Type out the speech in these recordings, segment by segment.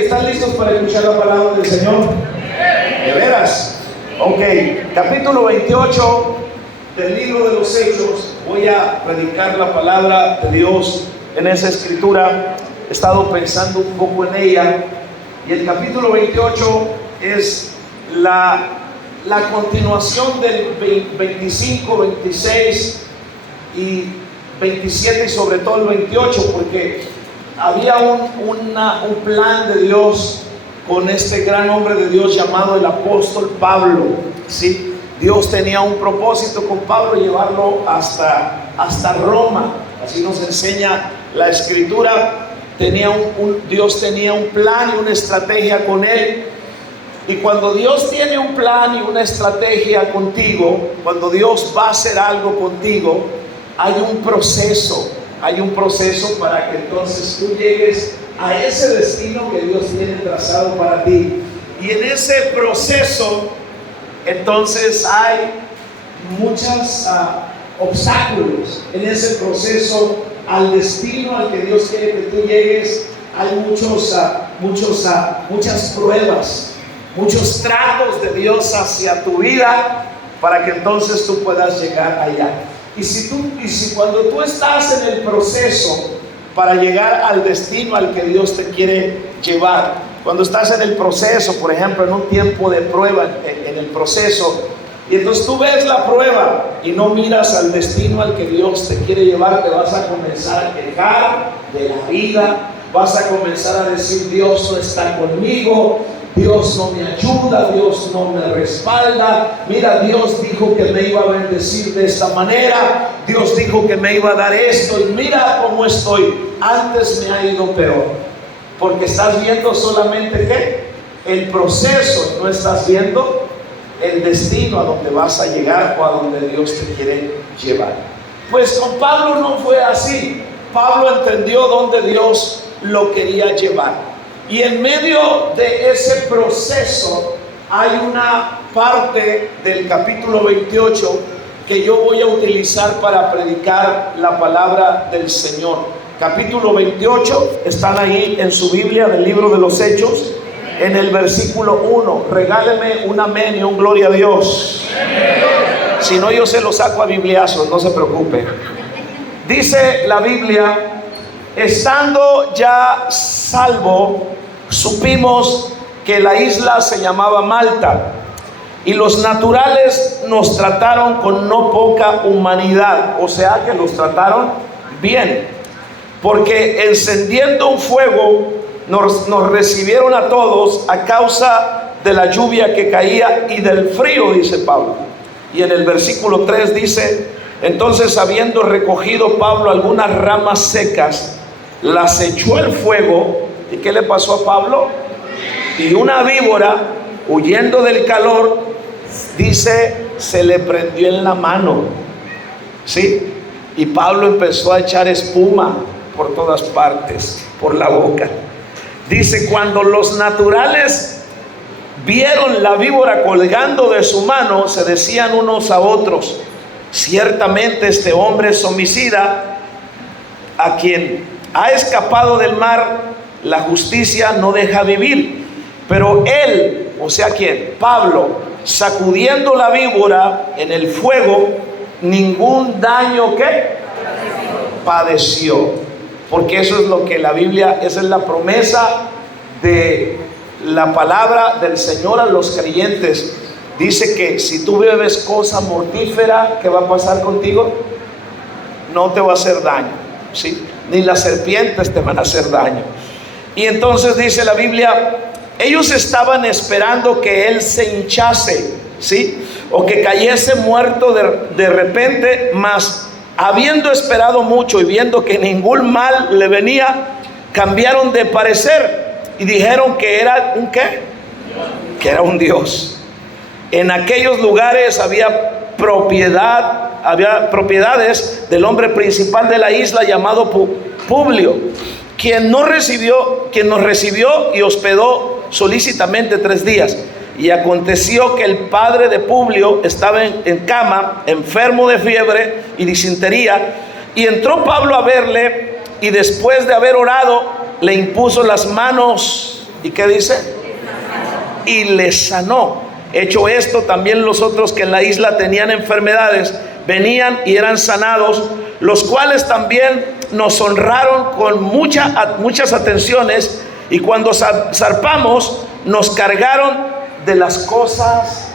¿están listos para escuchar la palabra del Señor? ¿De veras? Ok, capítulo 28 del libro de los Hechos. Voy a predicar la palabra de Dios en esa escritura. He estado pensando un poco en ella. Y el capítulo 28 es la continuación del 25, 26 y 27 y sobre todo el 28, porque había un plan de Dios con este gran hombre de Dios llamado el apóstol Pablo, ¿sí? Dios tenía un propósito con Pablo, llevarlo hasta Roma. Así nos enseña la escritura. Dios tenía un plan y una estrategia con él. Y cuando Dios tiene un plan y una estrategia contigo, cuando Dios va a hacer algo contigo, hay un proceso para que entonces tú llegues a ese destino que Dios tiene trazado para ti. Y en ese proceso, entonces hay muchos obstáculos. En ese proceso al destino al que Dios quiere que tú llegues, hay muchas pruebas, muchos tratos de Dios hacia tu vida para que entonces tú puedas llegar allá. Y si cuando tú estás en el proceso para llegar al destino al que Dios te quiere llevar, cuando estás en el proceso, por ejemplo, en un tiempo de prueba, en el proceso, y entonces tú ves la prueba y no miras al destino al que Dios te quiere llevar, te vas a comenzar a quejar de la vida, vas a comenzar a decir: Dios no está conmigo, Dios no me ayuda, Dios no me respalda. Mira, Dios dijo que me iba a bendecir de esta manera, Dios dijo que me iba a dar esto, y mira cómo estoy. Antes me ha ido peor, porque estás viendo solamente ¿qué? El proceso, no estás viendo el destino a donde vas a llegar o a donde Dios te quiere llevar. Pues con Pablo no fue así. Pablo entendió dónde Dios lo quería llevar. Y en medio de ese proceso hay una parte del capítulo 28 que yo voy a utilizar para predicar la palabra del Señor. Capítulo 28, están ahí en su Biblia del libro de los Hechos, en el versículo 1. Regáleme un amén y un gloria a Dios. Si no, yo se lo saco a bibliazos, no se preocupe. Dice la Biblia: estando ya salvo, supimos que la isla se llamaba Malta, y los naturales nos trataron con no poca humanidad. O sea que los trataron bien, porque encendiendo un fuego nos recibieron a todos a causa de la lluvia que caía y del frío, dice Pablo. Y en el versículo 3 dice: entonces, habiendo recogido Pablo algunas ramas secas, las echó al fuego. ¿Y qué le pasó a Pablo? Y una víbora, huyendo del calor, dice, se le prendió en la mano, ¿sí? Y Pablo empezó a echar espuma por todas partes, por la boca. Dice: cuando los naturales vieron la víbora colgando de su mano, se decían unos a otros: ciertamente este hombre es homicida, a quien ha escapado del mar la justicia no deja vivir. Pero él, o sea, ¿quién? Pablo, sacudiendo la víbora en el fuego, ningún daño ¿qué? Padeció. Porque eso es lo que la Biblia, esa es la promesa de la palabra del Señor a los creyentes. Dice que si tú bebes cosa mortífera, ¿qué va a pasar contigo? No te va a hacer daño, ¿sí? Ni las serpientes te van a hacer daño. Y entonces dice la Biblia: ellos estaban esperando que él se hinchase, ¿sí? O que cayese muerto de repente, mas habiendo esperado mucho y viendo que ningún mal le venía, cambiaron de parecer y dijeron que era un ¿qué? Que era un Dios. En aquellos lugares había propiedades del hombre principal de la isla llamado Publio, quien nos recibió y hospedó solícitamente 3 días. Y aconteció que el padre de Publio estaba en cama, enfermo de fiebre y disentería, y entró Pablo a verle, y después de haber orado, le impuso las manos ¿Y qué dice? Y les sanó. Hecho esto, también los otros que en la isla tenían enfermedades venían y eran sanados, los cuales también nos honraron con muchas atenciones, y cuando zarpamos nos cargaron de las cosas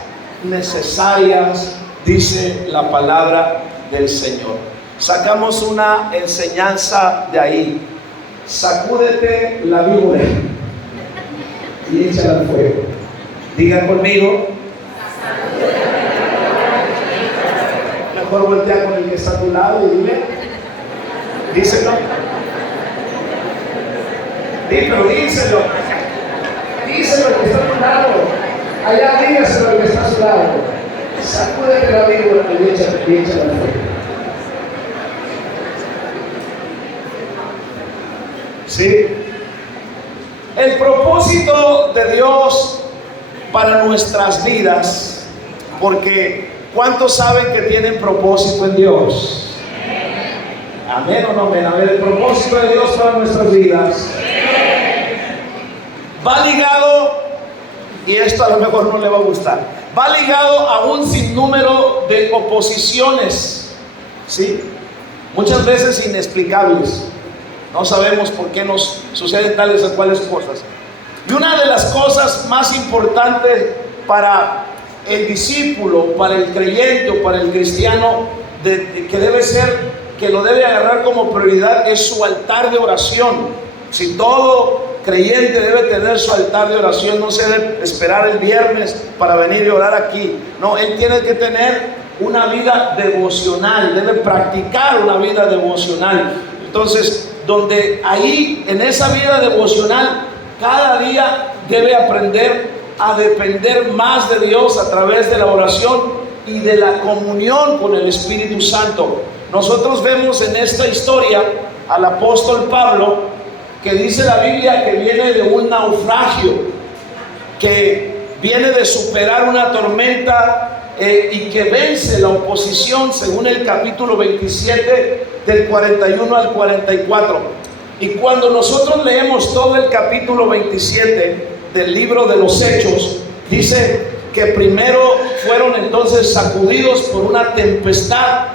necesarias, dice la palabra del Señor. Sacamos una enseñanza de ahí. Sacúdete la víbora y échala al fuego. Diga conmigo. Mejor voltea con el que está a tu lado y dile. Díselo. Pero díselo. Díselo al que está a tu lado. Allá dígaselo al que está a su lado. Sacúdete la víbora y échala al fuego. ¿Sí? El propósito de Dios para nuestras vidas, porque ¿cuántos saben que tienen propósito en Dios? Amén o no amén. A ver, el propósito de Dios para nuestras vidas va ligado, y esto a lo mejor no le va a gustar, va ligado a un sinnúmero de oposiciones, ¿sí? Muchas veces inexplicables. No sabemos por qué nos suceden tales o cuales cosas. Y una de las cosas más importantes para el discípulo, para el creyente o para el cristiano, que debe ser, que lo debe agarrar como prioridad, es su altar de oración. Si todo creyente debe tener su altar de oración, no se debe esperar el viernes para venir y orar aquí. No, él tiene que tener una vida devocional, debe practicar una vida devocional. Entonces, donde ahí, en esa vida devocional, cada día debe aprender a depender más de Dios a través de la oración y de la comunión con el Espíritu Santo. Nosotros vemos en esta historia al apóstol Pablo, que dice la Biblia que viene de un naufragio, que viene de superar una tormenta y que vence la oposición, según el capítulo 27 del 41 al 44. Y cuando nosotros leemos todo el capítulo 27 del libro de los Hechos, dice que primero fueron entonces sacudidos por una tempestad,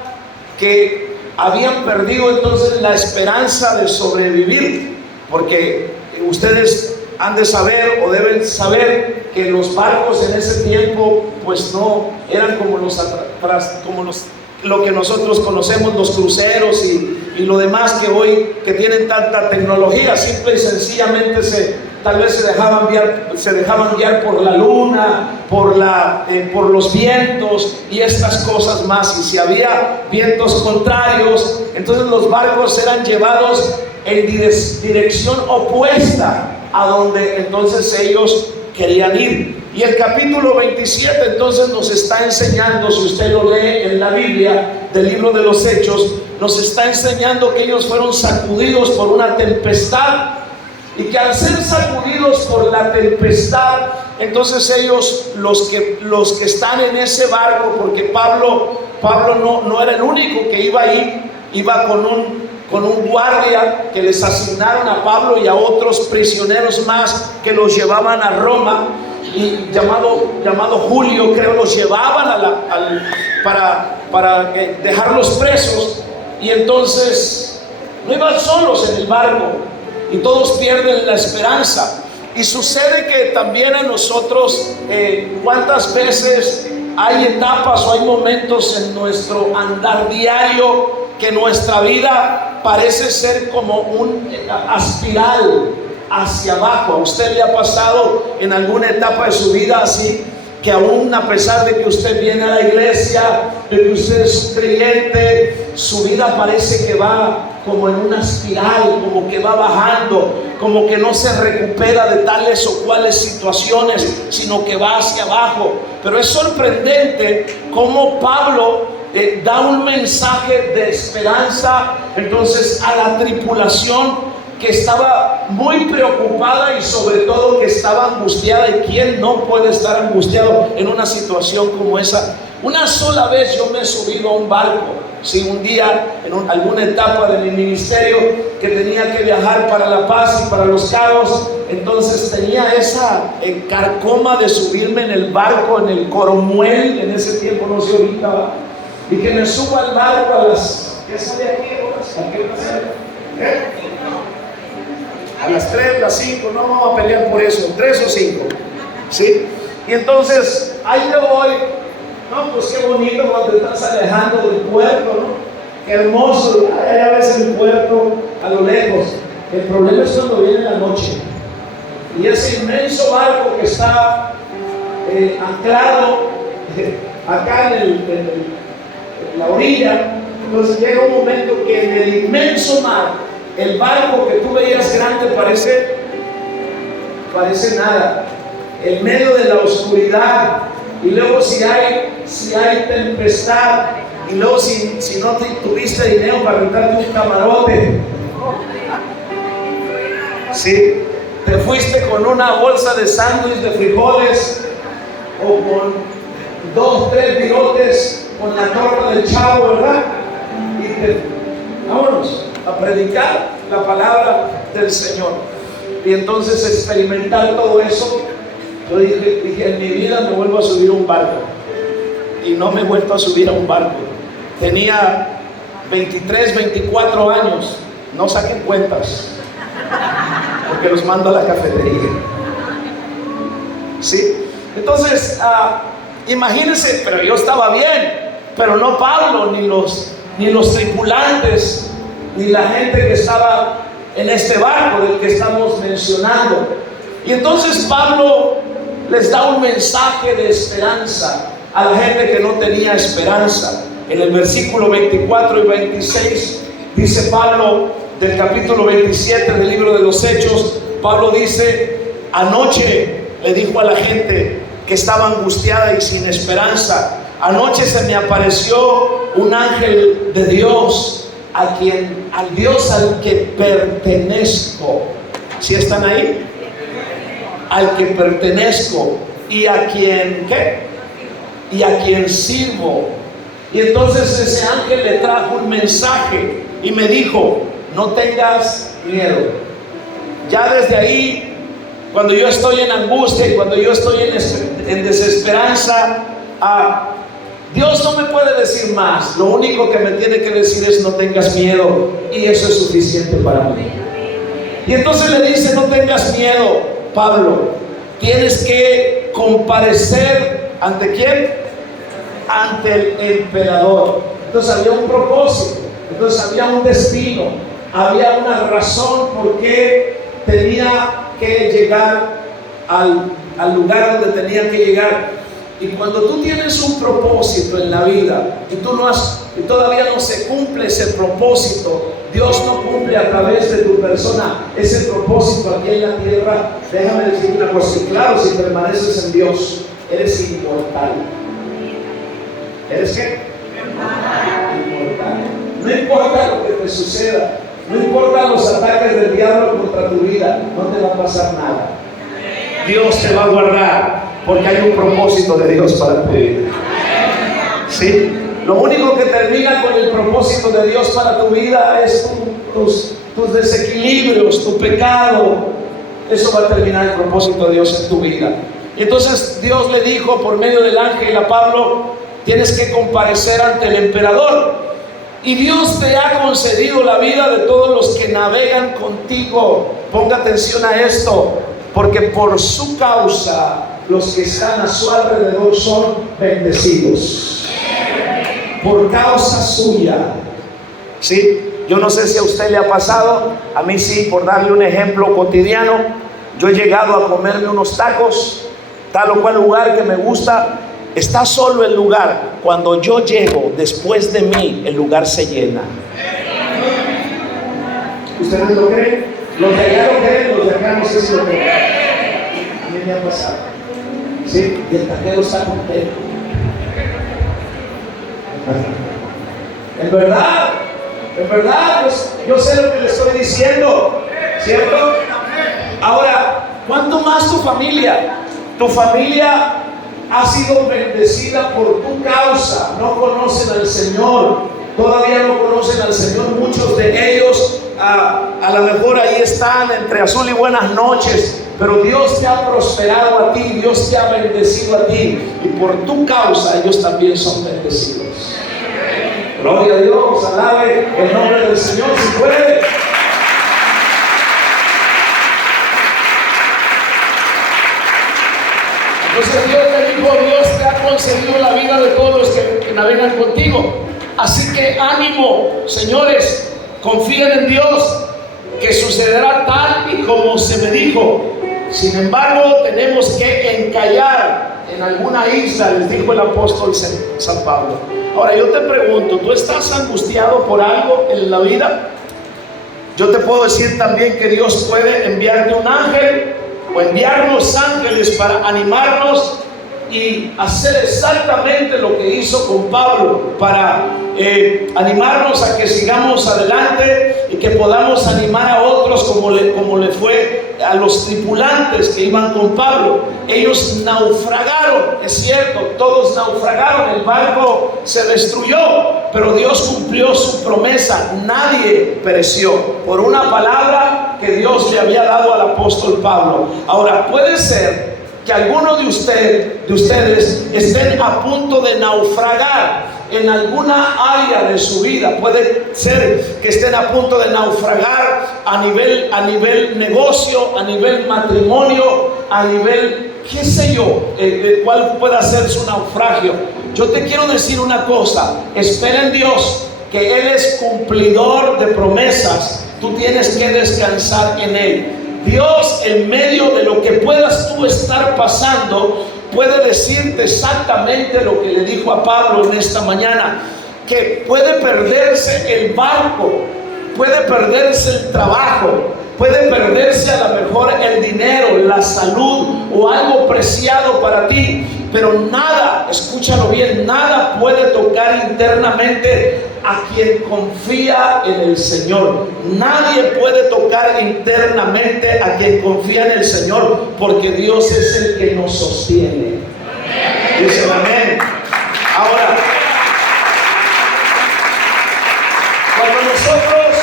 que habían perdido entonces la esperanza de sobrevivir, porque ustedes han de saber o deben saber que los barcos en ese tiempo pues no eran como lo que nosotros conocemos, los cruceros y lo demás que hoy que tienen tanta tecnología. Simple y sencillamente tal vez se dejaban guiar por la luna, por los vientos y estas cosas más. Y si había vientos contrarios, entonces los barcos eran llevados en dirección opuesta a donde entonces ellos querían ir. Y el capítulo 27 entonces nos está enseñando, si usted lo lee en la Biblia del libro de los Hechos, nos está enseñando que ellos fueron sacudidos por una tempestad, y que al ser sacudidos por la tempestad, entonces ellos, los que están en ese barco, porque Pablo no era el único que iba ahí, iba con un guardia que les asignaron a Pablo y a otros prisioneros más que los llevaban a Roma, y llamado Julio, creo, los llevaban para dejarlos presos. Y entonces no iban solos en el barco, y todos pierden la esperanza. Y sucede que también a nosotros, ¿cuántas veces hay etapas o hay momentos en nuestro andar diario que nuestra vida parece ser como una espiral hacia abajo? ¿A usted le ha pasado en alguna etapa de su vida así? Que aún a pesar de que usted viene a la iglesia, de que usted es creyente, su vida parece que va como en una espiral, como que va bajando, como que no se recupera de tales o cuales situaciones, sino que va hacia abajo. Pero es sorprendente cómo Pablo da un mensaje de esperanza entonces a la tripulación, que estaba muy preocupada y sobre todo que estaba angustiada. ¿Y quién no puede estar angustiado en una situación como esa? Una sola vez yo me he subido a un barco, Si un día, en alguna etapa de mi ministerio, que tenía que viajar para La Paz y para Los Cabos, entonces tenía esa carcoma de subirme en el barco, en el Coromuel, en ese tiempo, no sé ahorita, ¿va? Y que me suba al barco a las... ¿Qué sale aquí? ¿A qué hora sale? A las 3, las 5, no vamos a pelear por eso, 3 o 5, ¿sí? Y entonces, ahí me voy. No, pues qué bonito cuando te estás alejando del puerto, ¿no? Qué hermoso, ya ves el puerto a lo lejos. El problema es cuando viene la noche y ese inmenso barco que está anclado acá en la orilla. Entonces llega un momento que en el inmenso mar, el barco que tú veías grande parece nada, en medio de la oscuridad. Y luego si hay tempestad, y luego si no tuviste dinero para rentarte un camarote, ¿sí? Te fuiste con una bolsa de sándwich de frijoles o con 2, 3 virotes con la torta del Chavo, ¿verdad? Y vámonos a predicar la palabra del Señor. Y entonces experimentar todo eso. Yo dije, en mi vida me vuelvo a subir a un barco. Y no me he vuelto a subir a un barco. Tenía 23, 24 años. No saquen cuentas, porque los mando a la cafetería. ¿Sí? Entonces, imagínense, pero yo estaba bien. Pero no Pablo, ni los tripulantes, ni la gente que estaba en este barco del que estamos mencionando. Y entonces Pablo les da un mensaje de esperanza a la gente que no tenía esperanza. En el versículo 24 y 26 dice Pablo, del capítulo 27 del libro de los Hechos, Pablo dice: anoche le dijo a la gente que estaba angustiada y sin esperanza, anoche se me apareció un ángel de Dios, al Dios al que pertenezco. ¿Sí están ahí? Al que pertenezco y a quien ¿qué? Y a quien sirvo. Y entonces ese ángel le trajo un mensaje y me dijo: no tengas miedo. Ya desde ahí, cuando yo estoy en angustia y cuando yo estoy en desesperanza, Dios no me puede decir más. Lo único que me tiene que decir es: no tengas miedo, y eso es suficiente para mí. Y entonces le dice: no tengas miedo, Pablo, tienes que comparecer ¿ante quién? Ante el emperador. Entonces había un propósito, entonces había un destino, había una razón por qué tenía que llegar al lugar donde tenía que llegar. Y cuando tú tienes un propósito en la vida y todavía no se cumple ese propósito, Dios no cumple a través de tu persona ese propósito aquí en la tierra. Déjame decir una cosa, claro, si permaneces en Dios, eres inmortal. ¿Eres qué? Inmortal. No importa lo que te suceda, no importa los ataques del diablo contra tu vida, no te va a pasar nada. Dios te va a guardar, porque hay un propósito de Dios para tu vida. ¿Sí? Lo único que termina con el propósito de Dios para tu vida es tus desequilibrios, tu pecado. Eso va a terminar el propósito de Dios en tu vida. Y entonces Dios le dijo por medio del ángel a Pablo: tienes que comparecer ante el emperador. Y Dios te ha concedido la vida de todos los que navegan contigo. Ponga atención a esto, porque por su causa los que están a su alrededor son bendecidos. Por causa suya. ¿Sí? Yo no sé si a usted le ha pasado, a mí sí, por darle un ejemplo cotidiano. Yo he llegado a comerme unos tacos, tal o cual lugar que me gusta. Está solo el lugar. Cuando yo llego, después de mí, el lugar se llena. ¿Ustedes lo creen? Los de allá lo creen, los de acá no sé si lo creen. A mí me ha pasado. ¿Sí? Y el taquero está contento. En verdad, pues, yo sé lo que le estoy diciendo, ¿cierto? Ahora, ¿cuánto más tu familia? Tu familia ha sido bendecida por tu causa. No conocen al Señor, todavía no conocen al Señor. Muchos de ellos a lo mejor ahí están entre azul y buenas noches, pero Dios te ha prosperado a ti, Dios te ha bendecido a ti, y por tu causa ellos también son bendecidos. Gloria a Dios, alabe el nombre del Señor si puede. Entonces Dios te dijo, Dios te ha concedido la vida de todos los que navegan contigo. Así que ánimo, señores, confíen en Dios, que sucederá tal y como se me dijo. Sin embargo, tenemos que encallar en alguna isla, les dijo el apóstol San Pablo. Ahora yo te pregunto, ¿tú estás angustiado por algo en la vida? Yo te puedo decir también que Dios puede enviarte un ángel o enviarnos ángeles para animarnos y hacer exactamente lo que hizo con Pablo, para animarnos a que sigamos adelante y que podamos animar a otros como le fue a los tripulantes que iban con Pablo. Ellos naufragaron, es cierto, todos naufragaron, el barco se destruyó, pero Dios cumplió su promesa, nadie pereció por una palabra que Dios le había dado al apóstol Pablo. Ahora, puede ser que algunos de ustedes estén a punto de naufragar en alguna área de su vida. Puede ser que estén a punto de naufragar a nivel negocio, a nivel matrimonio, a nivel, qué sé yo, de cuál pueda ser su naufragio. Yo te quiero decir una cosa: espera en Dios, que Él es cumplidor de promesas. Tú tienes que descansar en Él. Dios, en medio de lo que puedas tú estar pasando, puede decirte exactamente lo que le dijo a Pablo en esta mañana: que puede perderse el barco, puede perderse el trabajo, puede perderse a lo mejor el dinero, la salud o algo preciado para ti, pero nada, escúchalo bien, nada puede tocar internamente a quien confía en el Señor. Nadie puede tocar internamente a quien confía en el Señor, porque Dios es el que nos sostiene. Dicen amén. Ahora, cuando nosotros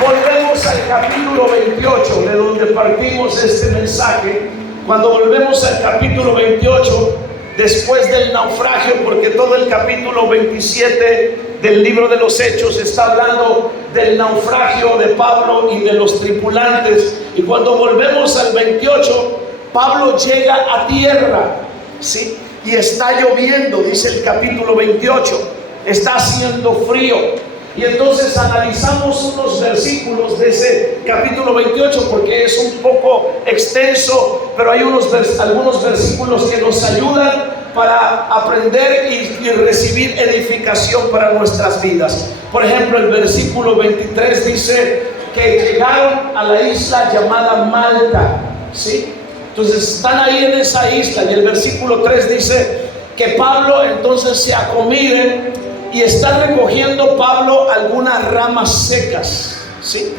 volvemos al capítulo 28, de donde partimos este mensaje, cuando volvemos al capítulo 28, después del naufragio, porque todo el capítulo 27 del libro de los Hechos está hablando del naufragio de Pablo y de los tripulantes, y cuando volvemos al 28, Pablo llega a tierra, ¿sí? Y está lloviendo, dice el capítulo 28, está haciendo frío. Y entonces analizamos unos versículos de ese capítulo 28, porque es un poco extenso, pero hay algunos versículos que nos ayudan para aprender y recibir edificación para nuestras vidas. Por ejemplo, el versículo 23 dice que llegaron a la isla llamada Malta, ¿sí? Entonces están ahí en esa isla, y el versículo 3 dice que Pablo entonces se acomide y está recogiendo Pablo algunas ramas secas, ¿sí?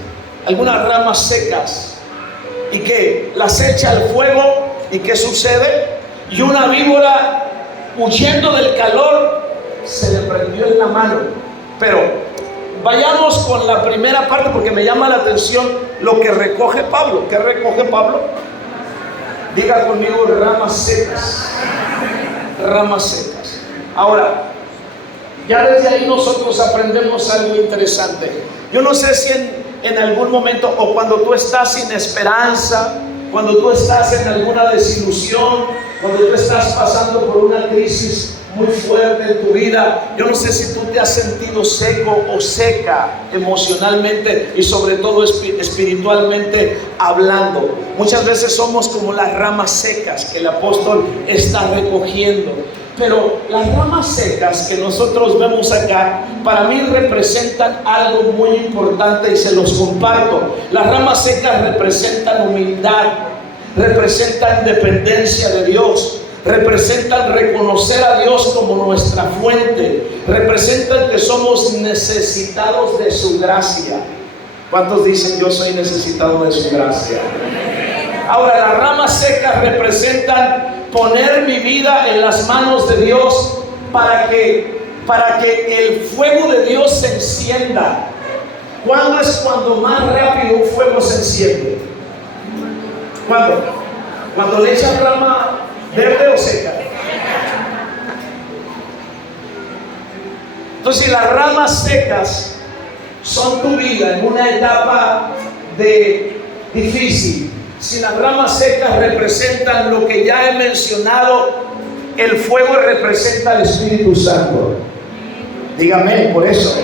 Algunas ramas secas, y que las echa al fuego. ¿Y qué sucede? Y una víbora, huyendo del calor, se le prendió en la mano. Pero vayamos con la primera parte, porque me llama la atención lo que recoge Pablo. ¿Qué recoge Pablo? Diga conmigo: ramas secas. Ramas secas. Ahora, ya desde ahí nosotros aprendemos algo interesante. Yo no sé si en algún momento, o cuando tú estás sin esperanza, cuando tú estás en alguna desilusión, cuando tú estás pasando por una crisis muy fuerte en tu vida, yo no sé si tú te has sentido seco o seca emocionalmente y sobre todo espiritualmente hablando. Muchas veces somos como las ramas secas que el apóstol está recogiendo. Pero las ramas secas que nosotros vemos acá, para mí representan algo muy importante y se los comparto. Las ramas secas representan humildad, representan dependencia de Dios, representan reconocer a Dios como nuestra fuente, representan que somos necesitados de su gracia. ¿Cuántos dicen: yo soy necesitado de su gracia? Ahora, las ramas secas representan poner mi vida en las manos de Dios para que para que el fuego de Dios se encienda. ¿Cuándo es cuando más rápido un fuego se enciende? ¿Cuándo? ¿Cuando le echan rama verde o seca? Entonces, si las ramas secas son tu vida en una etapa de difícil, si las ramas secas representan lo que ya he mencionado, el fuego representa al Espíritu Santo. Dígame por eso.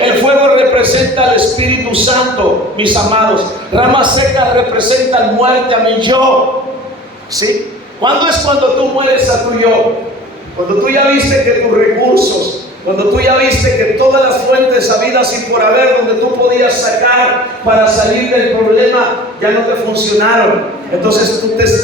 El fuego representa al Espíritu Santo, mis amados. Ramas secas representan muerte a mi yo. ¿Sí? ¿Cuándo es cuando tú mueres a tu yo? Cuando tú ya viste que tus recursos, cuando tú ya viste que todas las fuentes habidas y por haber donde tú podías sacar para salir del problema ya no te funcionaron. Entonces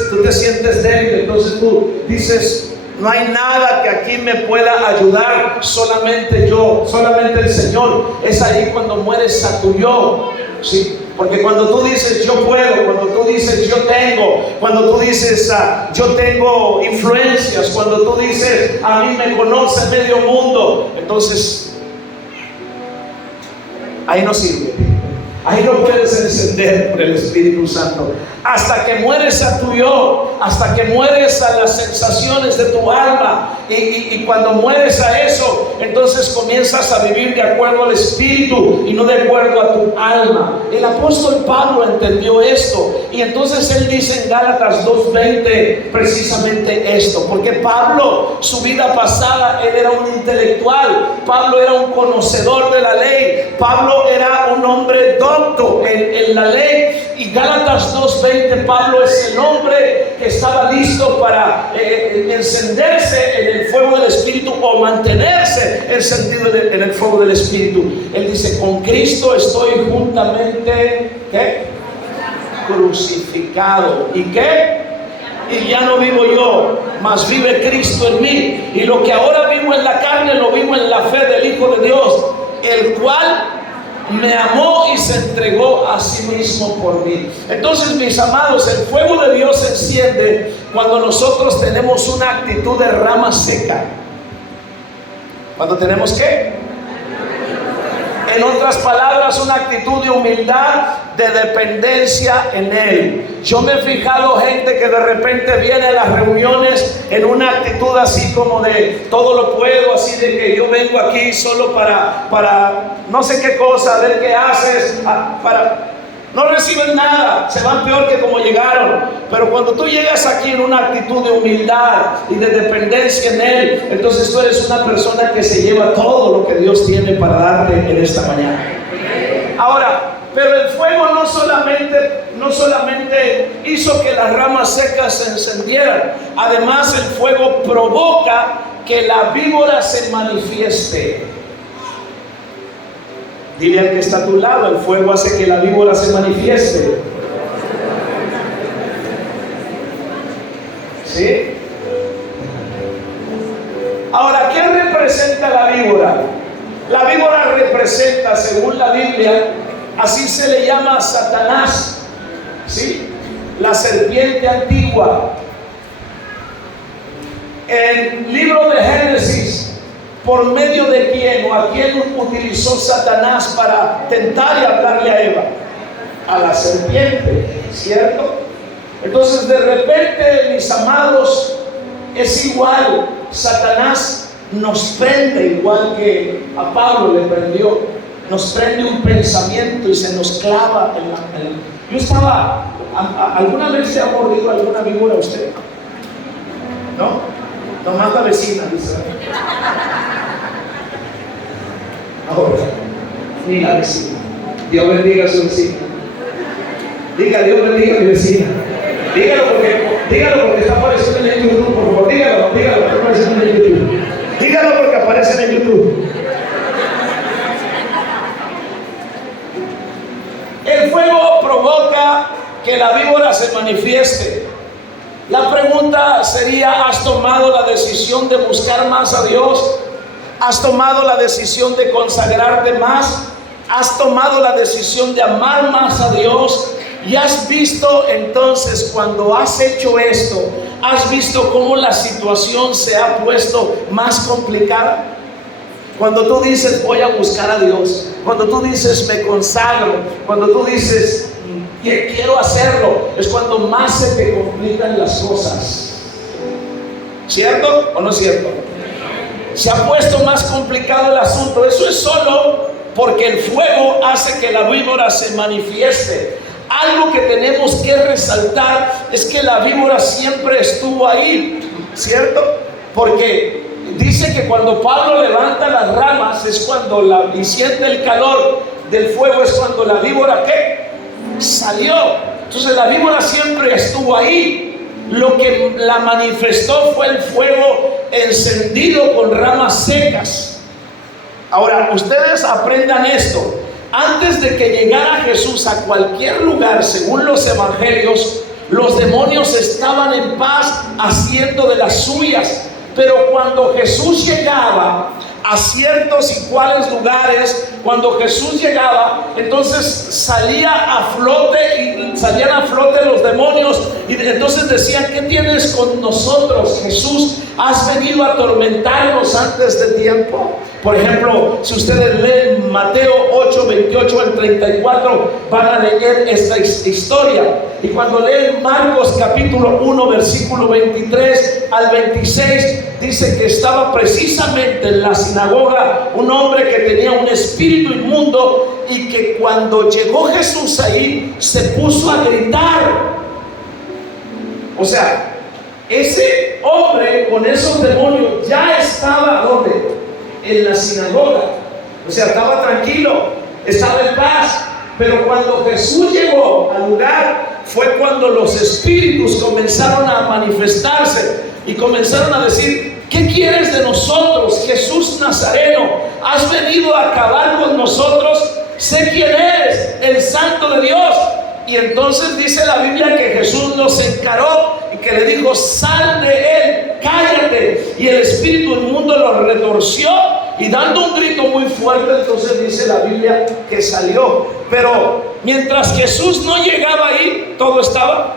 tú te sientes débil. Entonces tú dices: no hay nada que aquí me pueda ayudar, solamente yo, solamente el Señor. Es ahí cuando mueres a tu yo, ¿sí? Porque cuando tú dices yo puedo, cuando tú dices yo tengo, cuando tú dices yo tengo influencias, cuando tú dices a mí me conoce medio mundo, entonces ahí no sirve. Ahí no puedes encender por el Espíritu Santo. Hasta que mueres a tu yo, hasta que mueres a las sensaciones de tu alma. Y cuando mueres a eso, entonces comienzas a vivir de acuerdo al Espíritu y no de acuerdo a tu alma. El apóstol Pablo entendió esto. Y entonces él dice en Gálatas 2:20 precisamente esto. Porque Pablo, su vida pasada, él era un intelectual. Pablo era un conocedor de la ley. Pablo era un hombre docto en la ley. Y Gálatas 2:20, Pablo es el hombre que estaba listo para encenderse en el fuego del Espíritu o mantenerse encendido en el fuego del Espíritu. Él dice: con Cristo estoy juntamente, ¿qué? Crucificado. ¿Y qué? Y ya no vivo yo, mas vive Cristo en mí. Y lo que ahora vivo en la carne, lo vivo en la fe del Hijo de Dios, el cual me amó y se entregó a sí mismo por mí. Entonces, mis amados, el fuego de Dios se enciende cuando nosotros tenemos una actitud de rama seca. ¿Cuando tenemos qué? En otras palabras, una actitud de humildad, de dependencia en Él. Yo me he fijado gente que de repente viene a las reuniones en una actitud así como de todo lo puedo, así de que yo vengo aquí solo para no sé qué cosa, a ver qué haces, no reciben nada, se van peor que como llegaron. Pero cuando tú llegas aquí en una actitud de humildad y de dependencia en Él, entonces tú eres una persona que se lleva todo lo que Dios tiene para darte en esta mañana. Ahora, pero el fuego no solamente hizo que las ramas secas se encendieran. Además, el fuego provoca que la víbora se manifieste. Dile al que está a tu lado: el fuego hace que la víbora se manifieste. ¿Sí? Ahora, ¿qué representa la víbora? La víbora representa, según la Biblia, así se le llama a Satanás, ¿sí? La serpiente antigua. En el libro de Génesis, ¿por medio de quién o a quién utilizó Satanás para tentar y hablarle a Eva? A la serpiente, ¿cierto? Entonces, de repente, mis amados, es igual. Satanás nos prende igual que a Pablo le prendió. Nos prende un pensamiento y se nos clava en la... Yo estaba... ¿Alguna vez se ha mordido alguna víbora usted? ¿No? Nomás la vecina, dice. Ahora, ni la vecina. Dios bendiga a su vecina. Diga: Dios bendiga a mi vecina. Dígalo porque está apareciendo en el YouTube, por favor. Dígalo porque está apareciendo en el YouTube. Dígalo porque aparece en el YouTube. El fuego provoca que la víbora se manifieste. La pregunta sería: ¿has tomado la decisión de buscar más a Dios? ¿Has tomado la decisión de consagrarte más? ¿Has tomado la decisión de amar más a Dios? Y has visto entonces, cuando has hecho esto, has visto cómo la situación se ha puesto más complicada. Cuando tú dices voy a buscar a Dios, cuando tú dices me consagro, cuando tú dices que quiero hacerlo, es cuando más se te complican las cosas. ¿Cierto o no es cierto? Se ha puesto más complicado el asunto. Eso es solo porque el fuego hace que la víbora se manifieste. Algo que tenemos que resaltar es que la víbora siempre estuvo ahí, ¿cierto? Porque dice que cuando Pablo levanta las ramas es cuando y siente el calor del fuego, es cuando la víbora ¿qué? Salió. Entonces la víbora siempre estuvo ahí. Lo que la manifestó fue el fuego encendido con ramas secas. Ahora, ustedes aprendan esto. Antes de que llegara Jesús a cualquier lugar, según los evangelios, los demonios estaban en paz haciendo de las suyas. Pero cuando Jesús llegaba a ciertos y cuales lugares, cuando Jesús llegaba, entonces salían a flote los demonios, y entonces decían: ¿qué tienes con nosotros, Jesús? ¿Has venido a atormentarnos antes de tiempo? Por ejemplo, si ustedes leen Mateo 8, 28 al 34, van a leer esta historia. Y cuando leen Marcos capítulo 1, versículo 23 al 26, dice que estaba precisamente en la sinagoga un hombre que tenía un espíritu inmundo, y que cuando llegó Jesús ahí, se puso a gritar. O sea, ese hombre con esos demonios ya estaba ¿dónde? En la sinagoga. O sea, estaba tranquilo, estaba en paz. Pero cuando Jesús llegó al lugar, fue cuando los espíritus comenzaron a manifestarse y comenzaron a decir: ¿qué quieres de nosotros, Jesús Nazareno? ¿Has venido a acabar con nosotros? Sé quién eres, el Santo de Dios. Y entonces dice la Biblia que Jesús los encaró y que le dijo: sal de él, cállate. Y el espíritu inmundo los retorció, y dando un grito muy fuerte, entonces dice la Biblia que salió. Pero mientras Jesús no llegaba ahí, todo estaba.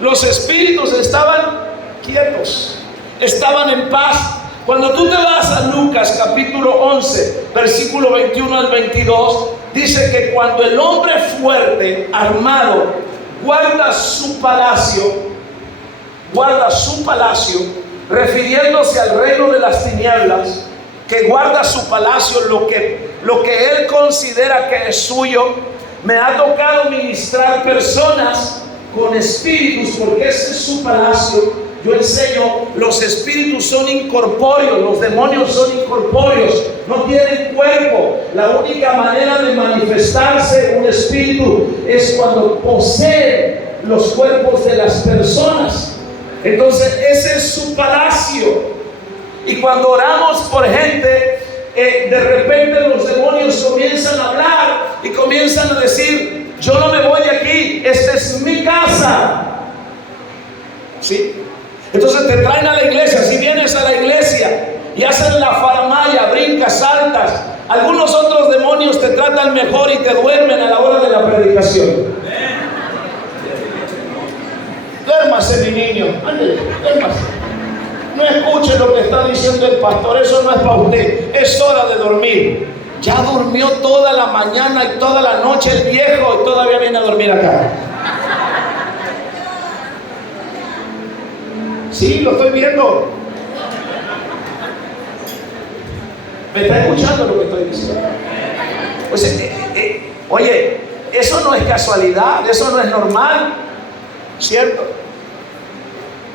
Los espíritus estaban quietos, estaban en paz. Cuando tú te vas a Lucas capítulo 11, versículo 21 al 22, dice que cuando el hombre fuerte, armado, guarda su palacio, refiriéndose al reino de las tinieblas, que guarda su palacio, lo que él considera que es suyo. Me ha tocado ministrar personas con espíritus, porque ese es su palacio. Yo enseño, los espíritus son incorpóreos, los demonios son incorpóreos, no tienen cuerpo. La única manera de manifestarse un espíritu es cuando posee los cuerpos de las personas. Entonces ese es su palacio. Y cuando oramos por gente, de repente los demonios comienzan a hablar y comienzan a decir: yo no me voy de aquí, esta es mi casa. ¿Sí? Entonces te traen a la iglesia. Si vienes a la iglesia y hacen la faramaya, brincas, saltas, algunos otros demonios te tratan mejor y te duermen a la hora de la predicación. Duérmase, mi niño, ándale, duérmase. No escuche lo que está diciendo el pastor, eso no es para usted, es hora de dormir. Ya durmió toda la mañana y toda la noche el viejo y todavía viene a dormir acá. Sí, lo estoy viendo. ¿Me está escuchando lo que estoy diciendo? Pues, oye, eso no es casualidad, eso no es normal, ¿cierto?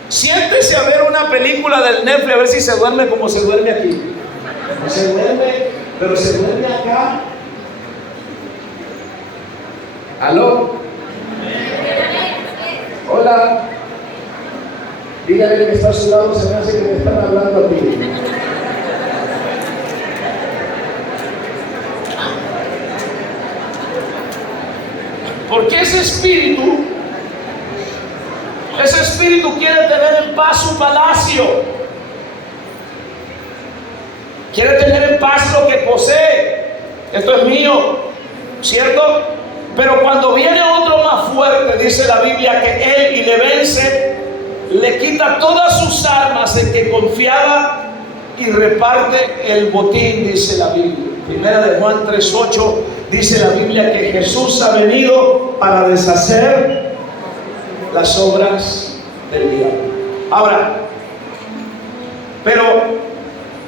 Siéntese a ver una película del Netflix, a ver si se duerme como se duerme aquí. No se duerme, pero se duerme acá. ¿Aló? Hola. Dígale que está a su lado, se me hace que me están hablando a ti. Porque ese espíritu quiere tener en paz su palacio. Quiere tener en paz lo que posee. Esto es mío, ¿cierto? Pero cuando viene otro más fuerte, dice la Biblia que él, y le vence, le quita todas sus armas en que confiaba y reparte el botín, dice la Biblia. Primera de Juan 3:8 dice la Biblia que Jesús ha venido para deshacer las obras del diablo. Ahora, pero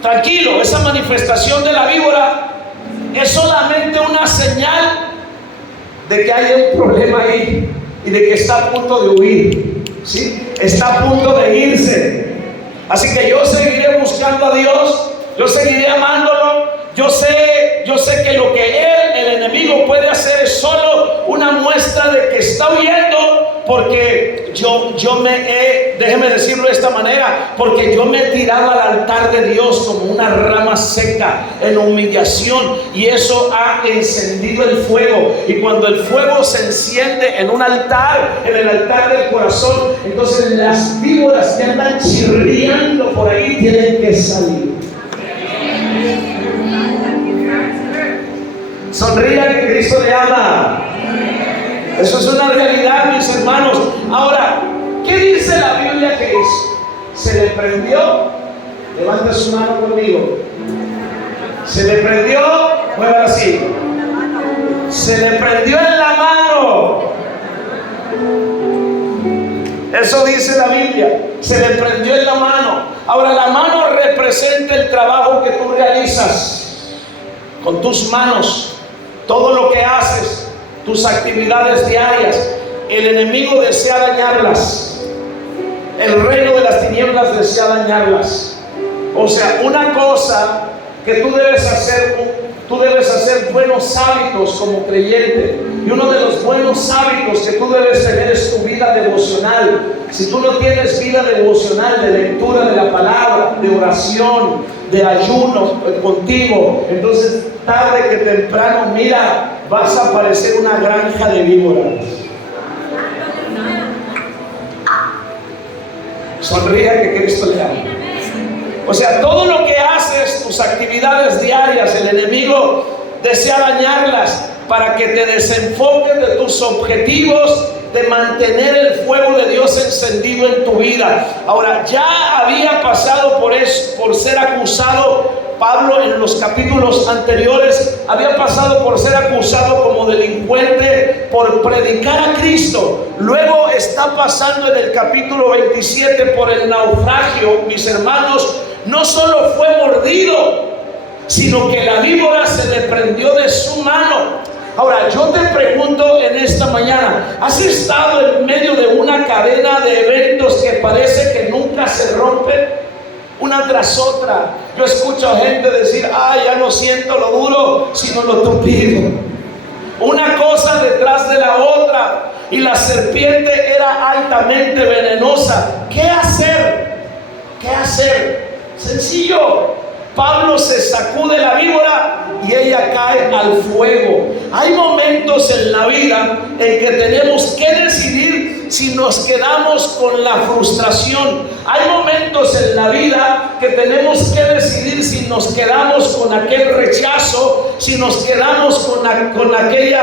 tranquilo, esa manifestación de la víbora es solamente una señal de que hay un problema ahí y de que está a punto de huir, ¿sí? Está a punto de irse. Así que yo seguiré buscando a Dios, yo seguiré amándolo. Yo sé que lo que el enemigo puede hacer es solo una muestra de que está huyendo, porque déjeme decirlo de esta manera, porque yo me he tirado al altar de Dios como una rama seca en humillación, y eso ha encendido el fuego. Y cuando el fuego se enciende en un altar, en el altar del corazón, entonces las víboras que andan chirriando por ahí tienen que salir. Sonría que Cristo le ama. Eso es una realidad, mis hermanos. Ahora, ¿qué dice la Biblia que hizo? ¿Se le prendió? Levanta su mano conmigo. ¿Se le prendió? Mueva así. Se le prendió en la mano. Eso dice la Biblia. Se le prendió en la mano. Ahora, la mano representa el trabajo que tú realizas con tus manos. Todo lo que haces, tus actividades diarias, el enemigo desea dañarlas. El reino de las tinieblas desea dañarlas. O sea, una cosa que tú debes hacer buenos hábitos como creyente. Y uno de los buenos hábitos que tú debes tener es tu vida devocional. Si tú no tienes vida devocional, de lectura de la palabra, de oración, de ayuno contigo, entonces tarde que temprano, mira, vas a parecer una granja de víboras. Sonría que Cristo le ama. O sea, todo lo que haces, tus actividades diarias, el enemigo desea dañarlas para que te desenfoques de tus objetivos de mantener el fuego de Dios encendido en tu vida. Ahora, ya había pasado por ser acusado. Pablo en los capítulos anteriores había pasado por ser acusado como delincuente por predicar a Cristo. Luego está pasando en el capítulo 27 por el naufragio. Mis hermanos, no solo fue mordido, sino que la víbora se le prendió de su mano. Ahora, yo te pregunto en esta mañana, ¿has estado en medio de una cadena de eventos que parece que nunca se rompen? Una tras otra. Yo escucho a gente decir: ya no siento lo duro, sino lo tupido. Una cosa detrás de la otra. Y la serpiente era altamente venenosa. ¿Qué hacer? ¿Qué hacer? Sencillo. Pablo se sacude la víbora y ella cae al fuego. Hay momentos en la vida en que tenemos que decidir si nos quedamos con la frustración. Hay momentos en la vida que tenemos que decidir si nos quedamos con aquel rechazo, si nos quedamos con aquel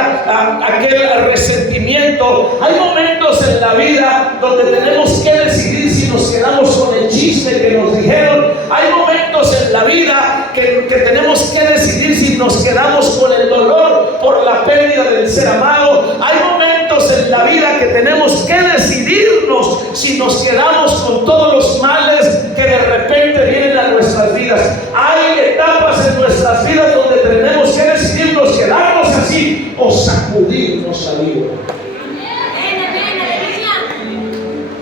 resentimiento. Hay momentos en la vida donde tenemos que decidir si nos quedamos con el chiste que nos dijeron. Hay momentos en la vida que tenemos que decidir si nos quedamos con el dolor por la pérdida del ser amado. Hay momentos en la vida que tenemos que decidirnos si nos quedamos con todos los males que de repente vienen a nuestras vidas. Hay etapas en nuestras vidas donde tenemos que decidirnos quedarnos así o sacudirnos a Dios.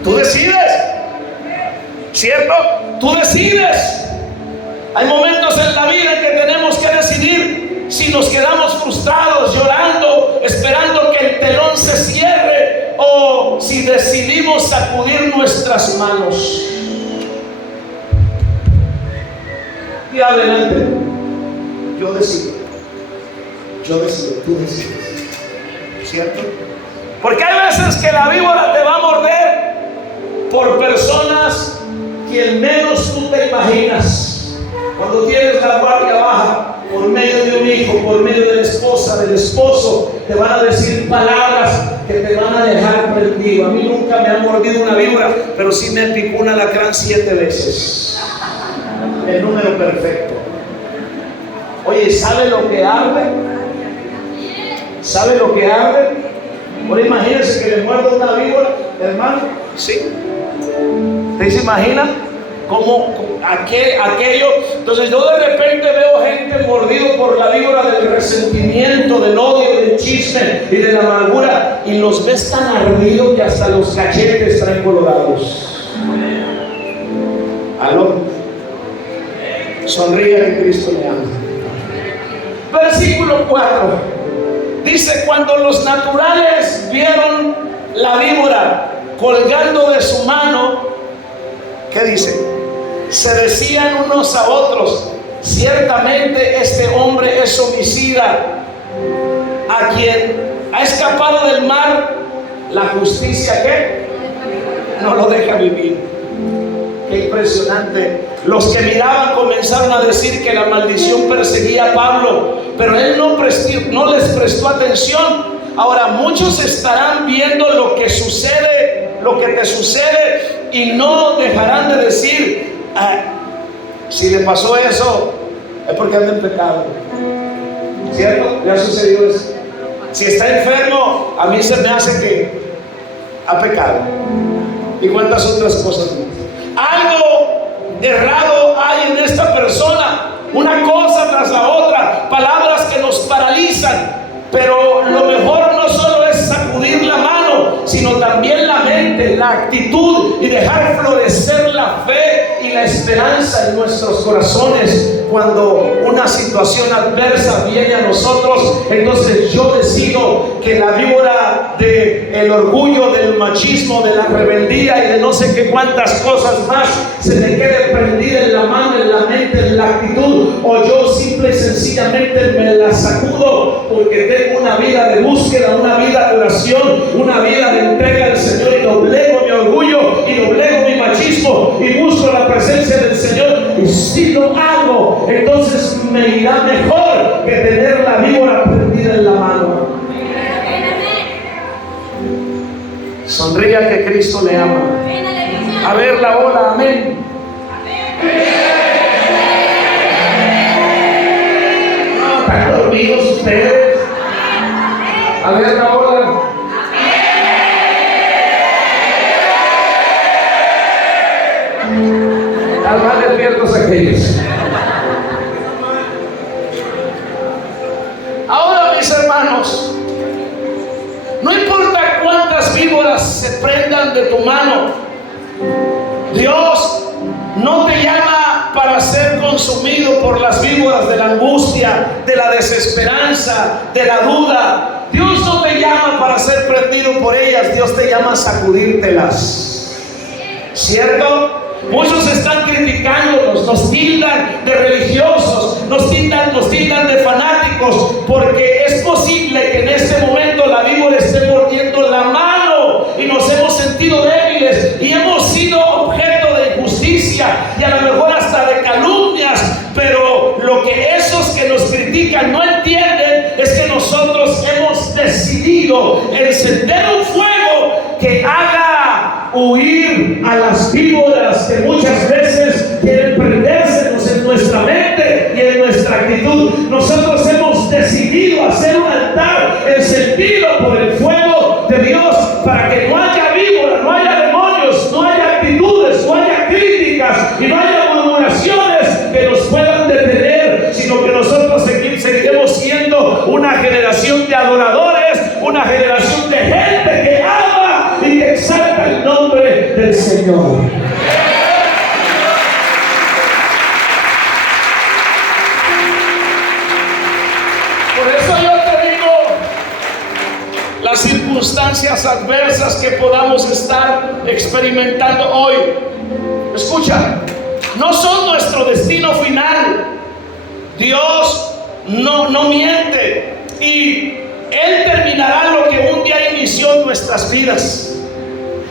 Tú decides, ¿cierto? Tú decides. Hay momentos en la vida en que tenemos que decidir si nos quedamos frustrados, llorando, esperando que el telón se cierre, o si decidimos sacudir nuestras manos. Y adelante. Yo decido, tú decides, ¿cierto? Porque hay veces que la víbora te va a morder por personas quien menos tú te imaginas. Cuando tienes la guardia baja, por medio de un hijo, por medio de la esposa, del esposo, te van a decir palabras que te van a dejar prendido. A mí nunca me ha mordido una víbora, pero sí me picó un alacrán 7 veces. el número perfecto. Oye, ¿sabe lo que arde? ¿Sabe lo que arde? Ahora imagínense que le muerda una víbora, hermano. Sí. ¿Usted se imagina cómo aquello? Entonces yo de repente veo gente mordido por la víbora del resentimiento, del odio, del chisme y de la amargura, y los ves tan ardidos que hasta los cachetes traen colorados. ¿Aló? Sonríe que Cristo le ama. Versículo 4 dice: cuando los naturales vieron la víbora colgando de su mano, ¿qué dice? Se decían unos a otros: ciertamente este hombre es homicida, a quien ha escapado del mar, la justicia ¿qué? No lo deja vivir. Qué impresionante. Los que miraban comenzaron a decir que la maldición perseguía a Pablo, pero él no les prestó atención. Ahora muchos estarán viendo lo que sucede, lo que te sucede, y no dejarán de decir: si le pasó eso es porque anda en pecado. ¿Cierto? ¿Le ha sucedido eso? Si está enfermo, a mí se me hace que ha pecado. ¿Y cuántas otras cosas más? Algo errado hay en esta persona, una cosa tras la otra, palabras que nos paralizan. Pero lo mejor no solo es sacudir la mano, sino también la mente, la actitud, y dejar florecer la fe y la esperanza en nuestros corazones. Cuando una situación adversa viene a nosotros, entonces yo decido que la víbora del orgullo, del machismo, de la rebeldía y de no sé qué cuántas cosas más se me quede prendida en la mano, en la mente, en la actitud, o yo simple y sencillamente me la sacudo, porque tengo una vida de búsqueda, una vida de oración, una vida de entrega al Señor, y doblego mi orgullo y doblego mi machismo y busco la presencia del Señor. Y si lo hago, entonces me irá mejor que tener la víbora prendida en la mano. Sonría que Cristo le ama. A ver la ola, amén. No, están dormidos ustedes. A ver la ola. Al más despiertos aquellos. Ahora, mis hermanos, no importa cuántas víboras se prendan de tu mano, Dios no te llama para ser consumido por las víboras de la angustia, de la desesperanza, de la duda. Dios no te llama para ser prendido por ellas. Dios te llama a sacudírtelas. ¿Cierto? Muchos están criticándonos, nos tildan de religiosos, nos tildan de fanáticos, porque es posible que en este momento la víbora esté mordiendo la mano y nos hemos sentido débiles y hemos sido objeto de injusticia y a lo mejor hasta de calumnias. Pero lo que esos que nos critican no entienden es que nosotros hemos decidido encender un fuego que haga huir a las víboras que muchas veces quieren prendérsenos en nuestra mente y en nuestra actitud. Nosotros hemos decidido hacer un altar encendido por el fuego de Dios para que no haya víbora, no haya demonios, no haya actitudes, no haya críticas y no haya murmuraciones que nos puedan detener, sino que nosotros seguiremos siendo una generación de adoradores, una generación de gente que ama y que exalta el nombre del Señor. Por eso yo te digo, las circunstancias adversas que podamos estar experimentando hoy, escucha, no son nuestro destino final. Dios no miente, y Él terminará lo que un día inició en nuestras vidas.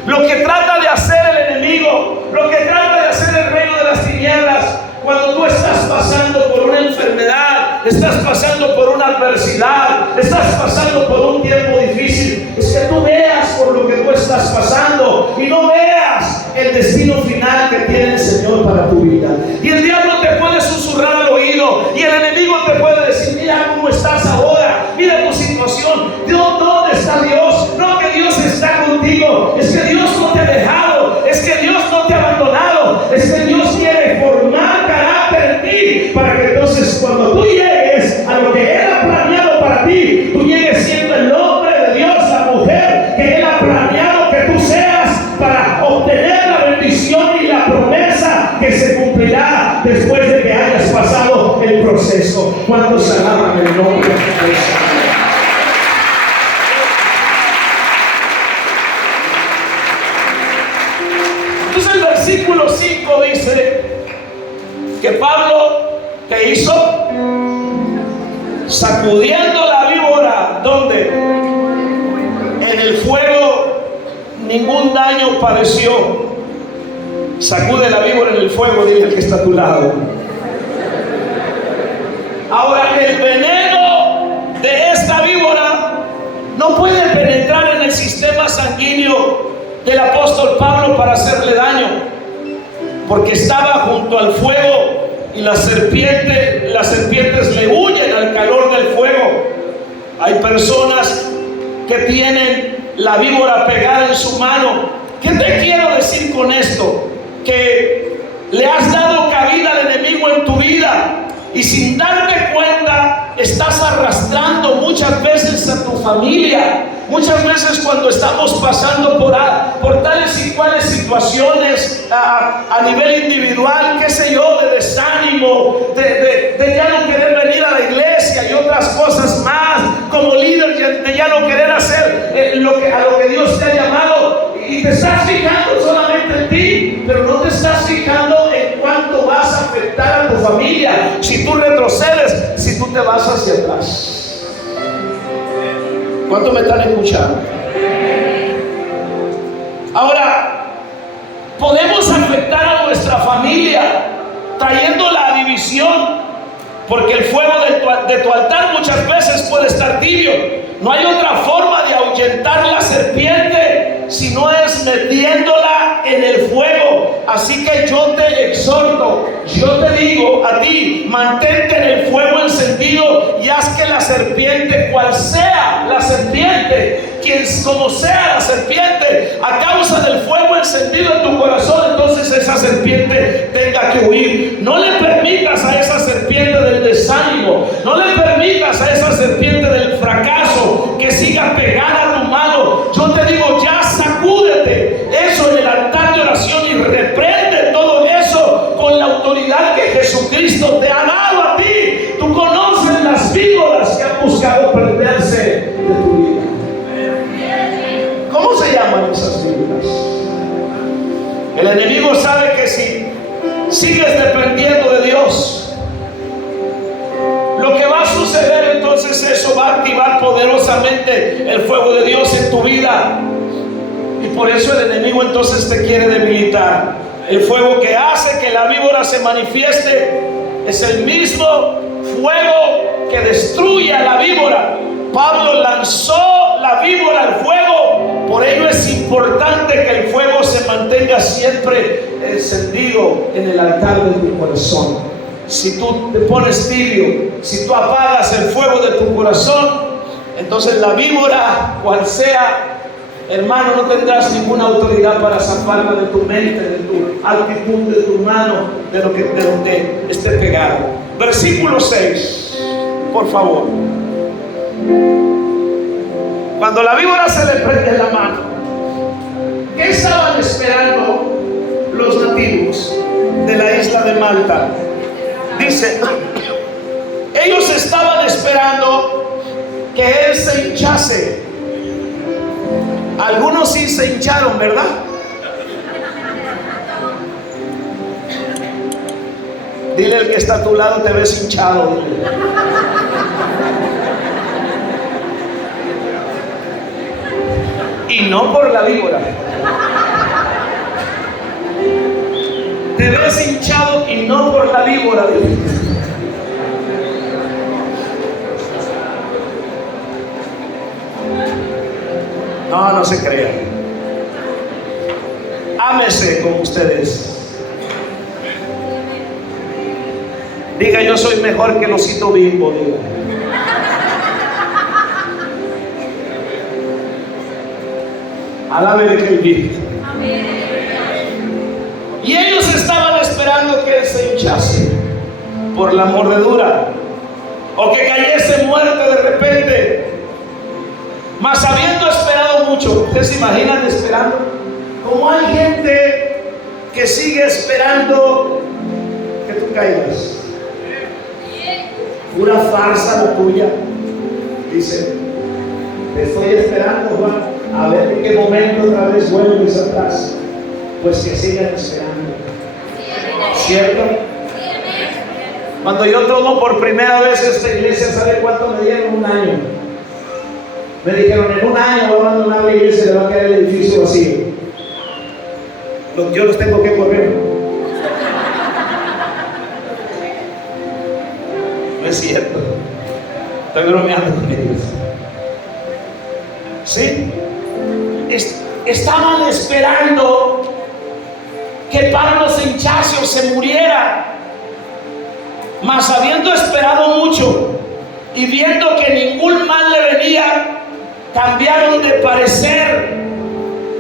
Lo que trata de hacer el enemigo, lo que trata de hacer el reino de las tinieblas, cuando tú estás pasando por una enfermedad, estás pasando por una adversidad, estás pasando por un tiempo difícil, es que tú veas por lo que tú estás pasando y no veas el destino final que tiene el Señor para tu vida. Y el diablo te contigo, es que Dios no te ha dejado, es que Dios no te ha abandonado, es que Dios quiere formar carácter en ti para que entonces cuando tú llegues a lo que Él ha planeado para ti, tú llegues siendo el hombre de Dios, la mujer que Él ha planeado que tú seas para obtener la bendición y la promesa que se cumplirá después de que hayas pasado el proceso. ¿Cuántos alaban el nombre de Dios? Entonces el versículo 5 dice que Pablo, ¿qué hizo? Sacudiendo la víbora, ¿dónde? En el fuego, ningún daño padeció. Sacude la víbora en el fuego, dile al que está a tu lado. Ahora, el veneno de esta víbora no puede penetrar en el sistema sanguíneo del apóstol Pablo para hacerle daño, porque estaba junto al fuego y las serpientes le huyen al calor del fuego. Hay personas que tienen la víbora pegada en su mano. ¿Qué te quiero decir con esto? Que le has dado cabida al enemigo en tu vida y sin darte cuenta estás arrastrando muchas veces a tu familia. Muchas veces cuando estamos pasando por tales y cuales situaciones a nivel individual, qué sé yo, de desánimo, de ya no querer venir a la iglesia y otras cosas más, como líder de ya no querer hacer a lo que Dios te ha llamado, y te estás fijando solamente en ti, pero no te estás fijando en cuánto vas a afectar a tu familia si tú retrocedes, si tú te vas hacia atrás. ¿Cuánto me están escuchando? Ahora, podemos afectar a nuestra familia trayendo la división, porque el fuego de tu altar muchas veces puede estar tibio. No hay otra forma de ahuyentar la serpiente si no es metiéndola en el fuego. Así que yo te exhorto, yo te digo a ti, mantente en el fuego encendido y haz que la serpiente, cual sea la serpiente, como sea la serpiente, a causa del fuego encendido en tu corazón, entonces esa serpiente tenga que huir. No le permitas a esa serpiente del desánimo, no le permitas a esa serpiente del fracaso que siga pegada a tu mano. Yo te digo, ya sacúdete eso en el altar de oración y reprende todo eso con la autoridad que Jesucristo te ha dado a ti. Tú conoces las víboras que han buscado perderse de tu vida. ¿Cómo se llaman esas víboras? El enemigo sabe que si sigues dependiendo de Dios, lo que va a suceder entonces, eso va a activar poderosamente el fuego de Dios en tu vida. Y por eso el enemigo entonces te quiere debilitar. El fuego que hace que la víbora se manifieste es el mismo fuego que destruye a la víbora. Pablo lanzó la víbora al fuego. Por ello es importante que el fuego se mantenga siempre encendido en el altar de tu corazón. Si tú te pones tibio, si tú apagas el fuego de tu corazón, entonces la víbora, cual sea, hermano, no tendrás ninguna autoridad para zafarla de tu mente, de tu actitud, de tu mano, de donde esté pegado. Versículo 6, por favor. Cuando la víbora se le prende la mano, ¿qué estaban esperando los nativos de la isla de Malta? Dice, ellos estaban esperando que él se hinchase. Algunos sí se hincharon, ¿verdad? Dile al que está a tu lado, te ves hinchado. Dile. Y no por la víbora. Te ves hinchado y no por la víbora. Dile. No se crean. Ámese con ustedes. Diga, yo soy mejor que el osito Bimbo. Diga. Alábele que Él vive. Y ellos estaban esperando que Él se hinchase por la mordedura, o que cayese muerto de repente. Mas habiendo esperado mucho, ¿ustedes se imaginan esperando? Como hay gente que sigue esperando que tú caigas. Pura farsa la tuya. Dice, te estoy esperando, Juan, a ver en qué momento otra vez vuelves atrás. Pues que sigan esperando. ¿Cierto? Cuando yo tomo por primera vez esta iglesia, ¿sabe cuánto me dieron? 1 año. Me dijeron, en 1 año va a abandonar la iglesia y le va a quedar el edificio vacío. Yo los tengo que correr. No es cierto. Estoy bromeando con ellos. ¿Sí? Estaban esperando que Pablo se hinchase o se muriera. Mas habiendo esperado mucho y viendo que ningún mal le venía, cambiaron de parecer.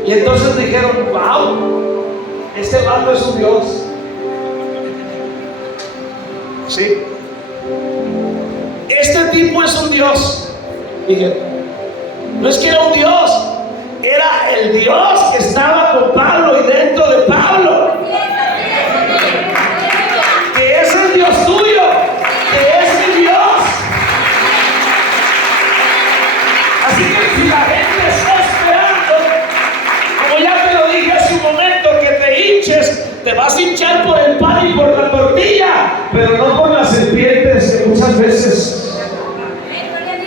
Y entonces dijeron, wow, este vato es un Dios. Sí. Este tipo es un Dios. Dije, no es que era un Dios, era el Dios que estaba con Pablo y dentro de Pablo. Que es el Dios tuyo, que es mi Dios. Así que si la gente está esperando, como ya te lo dije hace un momento, que te hinches, te vas a hinchar por el pan y por la tortilla, pero no por las serpientes que muchas veces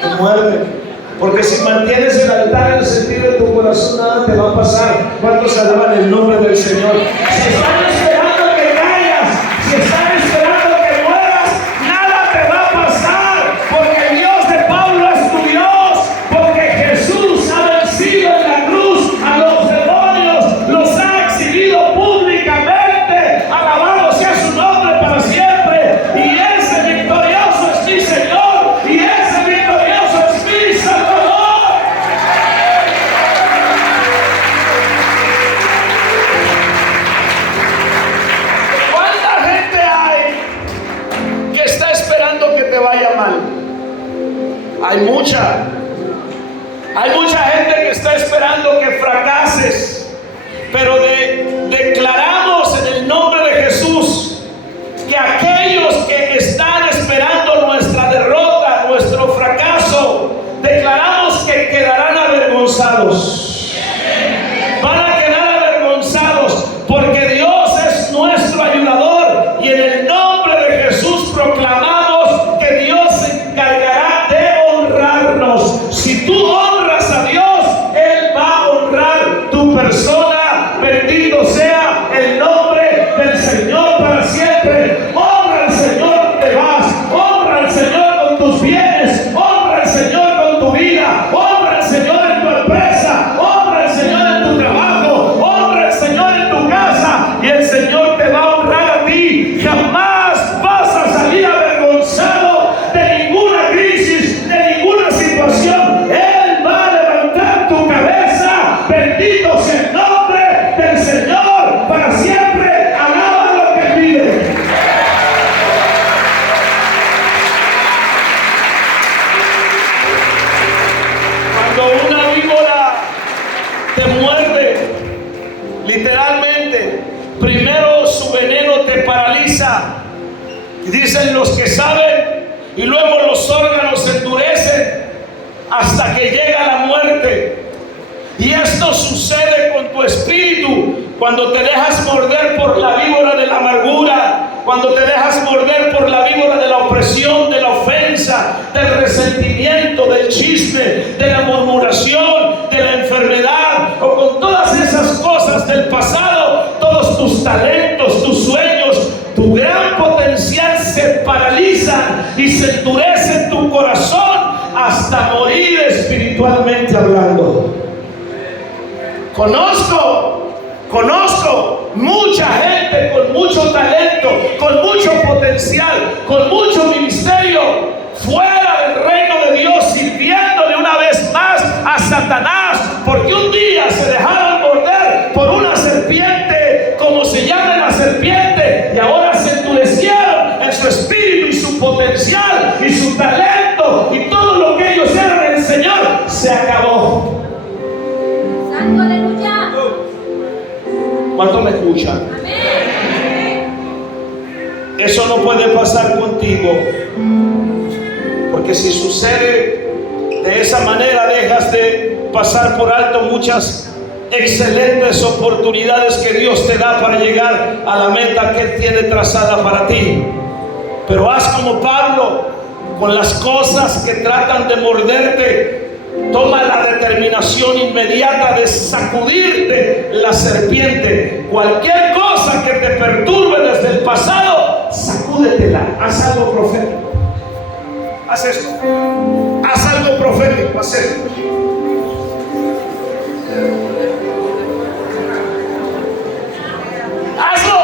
te muerden. Porque si mantienes el altar en el sentido de tu corazón, nada te va a pasar. ¿Cuántos alaban el nombre del Señor? Si están esperando que caigas, si están esperando que mueras, nada te va a pasar. Porque el Dios de Pablo es tu Dios. Porque Jesús ha vencido en la cruz a los demonios, los ha exhibido públicamente. Alabado sea su nombre para siempre. Y ese victorioso es mi Señor. Y ese victorioso es mi Salvador. ¿Cuánta gente hay que está esperando que te vaya mal? Hay mucha. Hay mucha gente que está esperando que fracases. Pero declaramos en el nombre de Jesús que aquellos que están esperando nuestra derrota, nuestro fracaso, declaramos que quedarán avergonzados. Van a quedar avergonzados porque Dios es nuestro ayudador y en el nombre de Jesús proclamamos que Dios se encargará de honrarnos. Si tú honras a Dios, Él va a honrar tu persona. Bendito sea el nombre del Señor para siempre. Honra al Señor donde vas, honra al Señor con tus bienes, honra al Señor con tu vida, honra al Señor en tu empresa, honra al Señor en tu trabajo, honra al Señor en tu casa y el Señor te va a honrar a ti. Jamás vas a salir avergonzado de ninguna crisis, de ninguna situación. Él va a levantar tu cabeza. Bendito sea el nombre del Señor para siempre. Alaba lo que vive. Cuando una víbora te muerde, literalmente, primero su veneno te paraliza, dicen los que saben, y luego los órganos se endurecen hasta que llega la muerte. Y esto sucede con tu espíritu cuando te dejas morder por la víbora de la amargura, cuando te dejas morder por la víbora de la opresión, de la ofensa, del resentimiento, del chisme, de la murmuración, de la enfermedad, o con todas esas cosas del pasado. Todos tus talentos, tus sueños, tu gran potencial se paralizan y se endurece en tu corazón hasta morir espiritualmente hablando. Conozco mucha gente con mucho talento, con mucho potencial, con mucho ministerio, fuera del reino de Dios, sirviéndole una vez más a Satanás, porque un día se dejaron ¿Cuánto me escuchan? Eso no puede pasar contigo, porque si sucede de esa manera, dejas de pasar por alto muchas excelentes oportunidades que Dios te da para llegar a la meta que Él tiene trazada para ti. Pero haz como Pablo con las cosas que tratan de morderte. Toma la determinación inmediata de sacudirte la serpiente. Cualquier cosa que te perturbe desde el pasado, sacúdetela. Haz algo profético. Haz esto. Haz algo profético. Haz esto. Hazlo.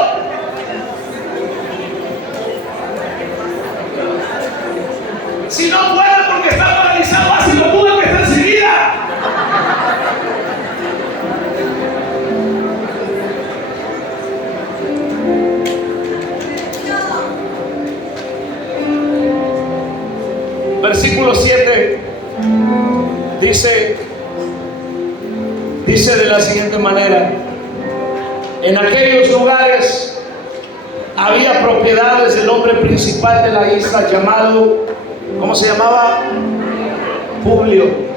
Si no puede porque está paralizado, así lo pude que está enseguida. Versículo 7 dice de la siguiente manera: en aquellos lugares había propiedades del hombre principal de la isla llamado, ¿cómo se llamaba? Publio.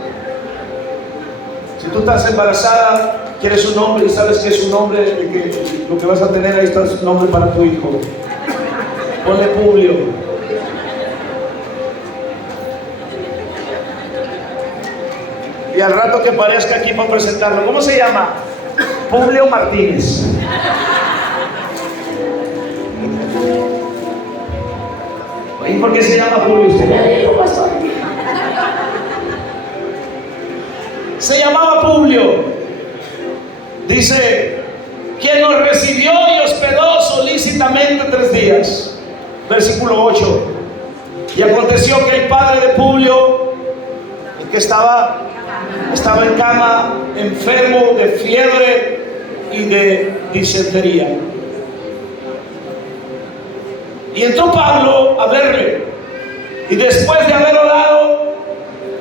Si tú estás embarazada, quieres un nombre y sabes que es un nombre, lo que vas a tener ahí está su nombre para tu hijo. Ponle Publio. Y al rato que aparezca aquí para presentarlo, ¿cómo se llama? Publio Martínez. ¿Y por qué se llama Publio? Se llamaba Publio. Dice, quien nos recibió y hospedó solícitamente 3 días. Versículo 8. Y aconteció que el padre de Publio, el que estaba en cama, enfermo de fiebre y de disentería. Y entró Pablo a verle, y después de haber orado,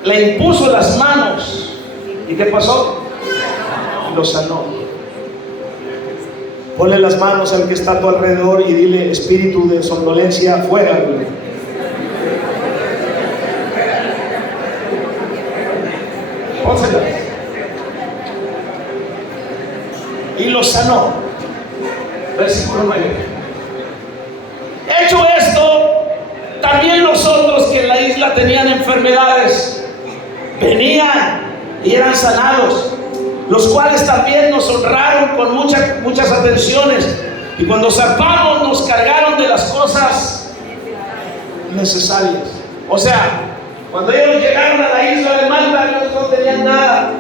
le impuso las manos. ¿Y qué pasó? Y lo sanó. Ponle las manos al que está a tu alrededor y dile: espíritu de somnolencia, fuera. Pónselas. Y lo sanó. Versículo 9. Hecho esto, también los otros que en la isla tenían enfermedades venían y eran sanados, los cuales también nos honraron con muchas atenciones, y cuando zarpamos nos cargaron de las cosas necesarias. O sea, cuando ellos llegaron a la isla de Malta, ellos no tenían nada.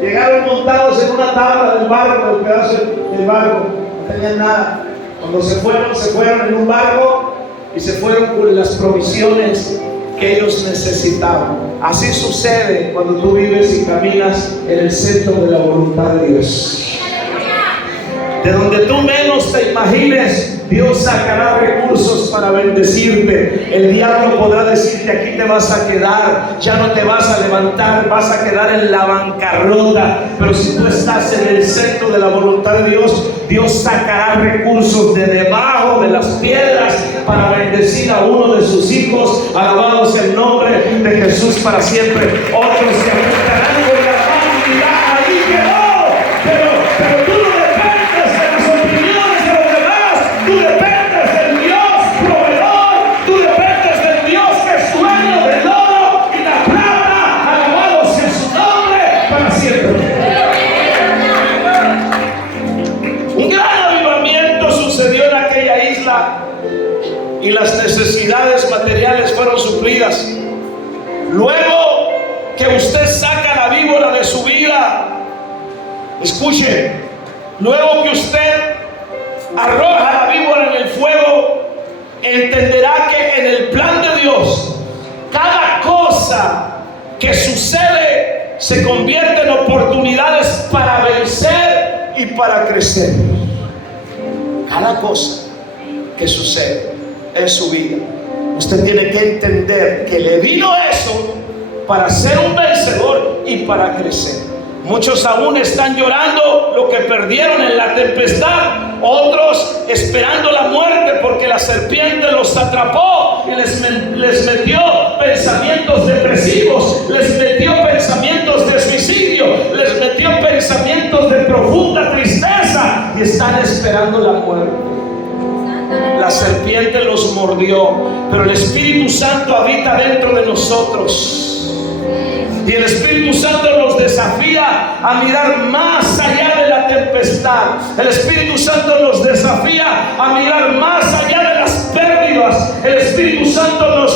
Llegaron montados en una tabla del barco, el pedazo del barco, no tenían nada. Cuando se fueron en un barco y se fueron con las provisiones que ellos necesitaban. Así sucede cuando tú vives y caminas en el centro de la voluntad de Dios. De donde tú menos te imagines, Dios sacará recursos para bendecirte. El diablo podrá decirte: aquí te vas a quedar, ya no te vas a levantar, vas a quedar en la bancarrota. Pero si tú estás en el centro de la voluntad de Dios, Dios sacará recursos de debajo de las piedras para bendecir a uno de sus hijos. Alabado sea el nombre de Jesús para siempre. Otros se afectarán con la mano y dirán: ahí quedó. Pero tú no dependes de las opiniones de los demás. Tú dependes del Dios proveedor. Tú dependes del Dios que es dueño del oro y la plata. Alabado sea su nombre para siempre. Un gran avivamiento sucedió en aquella isla y las necesidades materiales fueron suplidas. Luego que usted saca la víbora de su vida, escuche, luego que usted arroja la víbora en el fuego, entenderá que en el plan de Dios, cada cosa que sucede se convierte en oportunidades para vencer y para crecer. Cada cosa que sucede en su vida, usted tiene que entender que le vino eso para ser un vencedor y para crecer. Muchos aún están llorando lo que perdieron en la tempestad. Otros esperando la muerte porque la serpiente los atrapó y les metió pensamientos depresivos, les metió pensamientos de suicidio, les metió pensamientos de profunda tristeza y están esperando la muerte. La serpiente los mordió, pero el Espíritu Santo habita dentro de nosotros. Y el Espíritu Santo nos desafía a mirar más allá de la tempestad. El Espíritu Santo nos desafía a mirar más allá de las pérdidas. El Espíritu Santo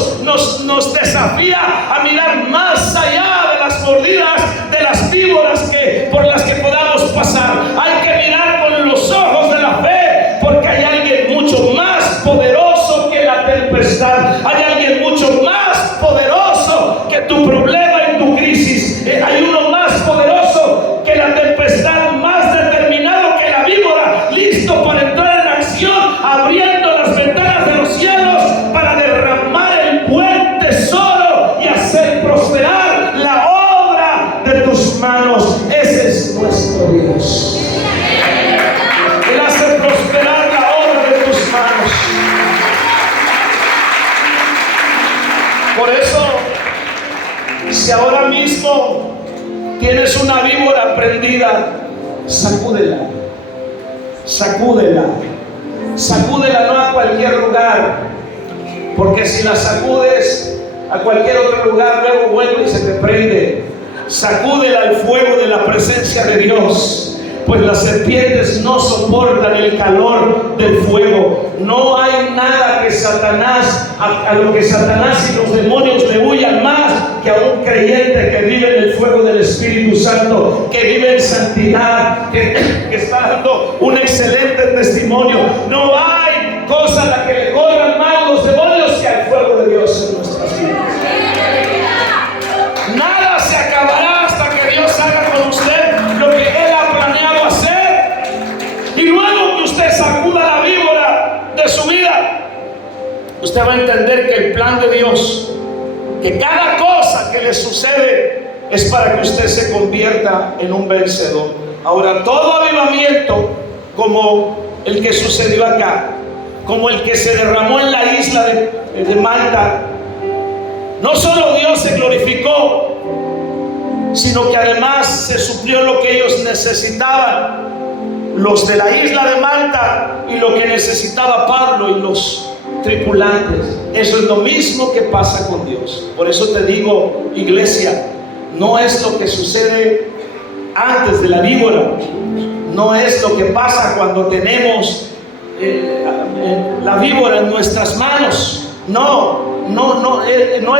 nos desafía a mirar más allá de las mordidas, de las víboras por las que podamos pasar. Hay que mirar con los ojos de la fe, porque hay alguien mucho más poderoso que la tempestad. Hay alguien mucho más poderoso que tu problema y tu crisis. Hay uno más poderoso que la tempestad, más determinado que la víbora, listo para entrar en acción, abriendo las ventanas de los cielos para derramar el buen tesoro y hacer prosperar la obra de tus manos. Ese es nuestro Dios. Él hace prosperar la obra de tus manos. Por eso, si ahora mismo tienes una víbora prendida, sacúdela, sacúdela, sacúdela, no a cualquier lugar, porque si la sacudes a cualquier otro lugar, luego vuelve y se te prende. Sacúdela al fuego de la presencia de Dios. Pues las serpientes no soportan el calor del fuego. No hay nada que Satanás, a lo que Satanás y los demonios le huyan más que a un creyente que vive en el fuego del Espíritu Santo, que vive en santidad, que está dando un excelente testimonio. No hay cosa a la que le corran más los demonios que al fuego de Dios en nuestras vidas. Nada se acabará hasta que Dios haga con usted lo que Él ha planeado hacer. Y luego que usted sacuda la víbora de su vida, usted va a entender que el plan de Dios, que cada cosa que le sucede es para que usted se convierta en un vencedor. Ahora, todo avivamiento como el que sucedió acá, como el que se derramó en la isla de Malta, no solo Dios se glorificó, sino que además se suplió lo que ellos necesitaban, los de la isla de Malta, y lo que necesitaba Pablo y los tripulantes. Eso es lo mismo que pasa con Dios. Por eso te digo, iglesia, no es lo que sucede antes de la víbora, no es lo que pasa cuando tenemos la víbora en nuestras manos. No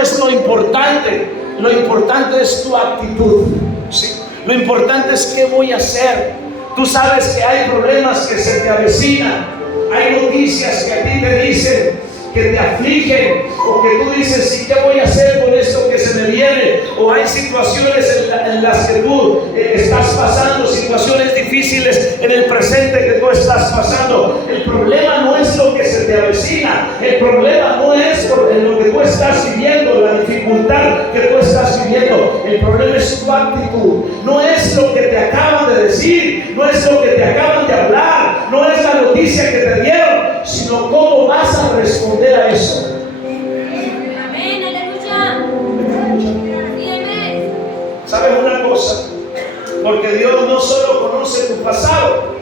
es lo importante. Lo importante es tu actitud, ¿sí? Lo importante es qué voy a hacer. Tú sabes que hay problemas que se te avecinan, hay noticias que a ti te dicen, que te afligen, o que tú dices, sí, ¿qué voy a hacer con esto que se me viene? O hay situaciones en las que tú estás pasando, situaciones difíciles en el presente que tú estás pasando. El problema no es lo que se te avecina, el problema no es en lo que tú estás viviendo, la dificultad que tú estás viviendo. El problema es tu actitud, no es lo que te acaban de decir, no es lo que te acaban de hablar, no es la noticia que te dieron, sino cómo vas a responder a eso. Amén, aleluya. ¿Sabes una cosa? Porque Dios no solo conoce tu pasado,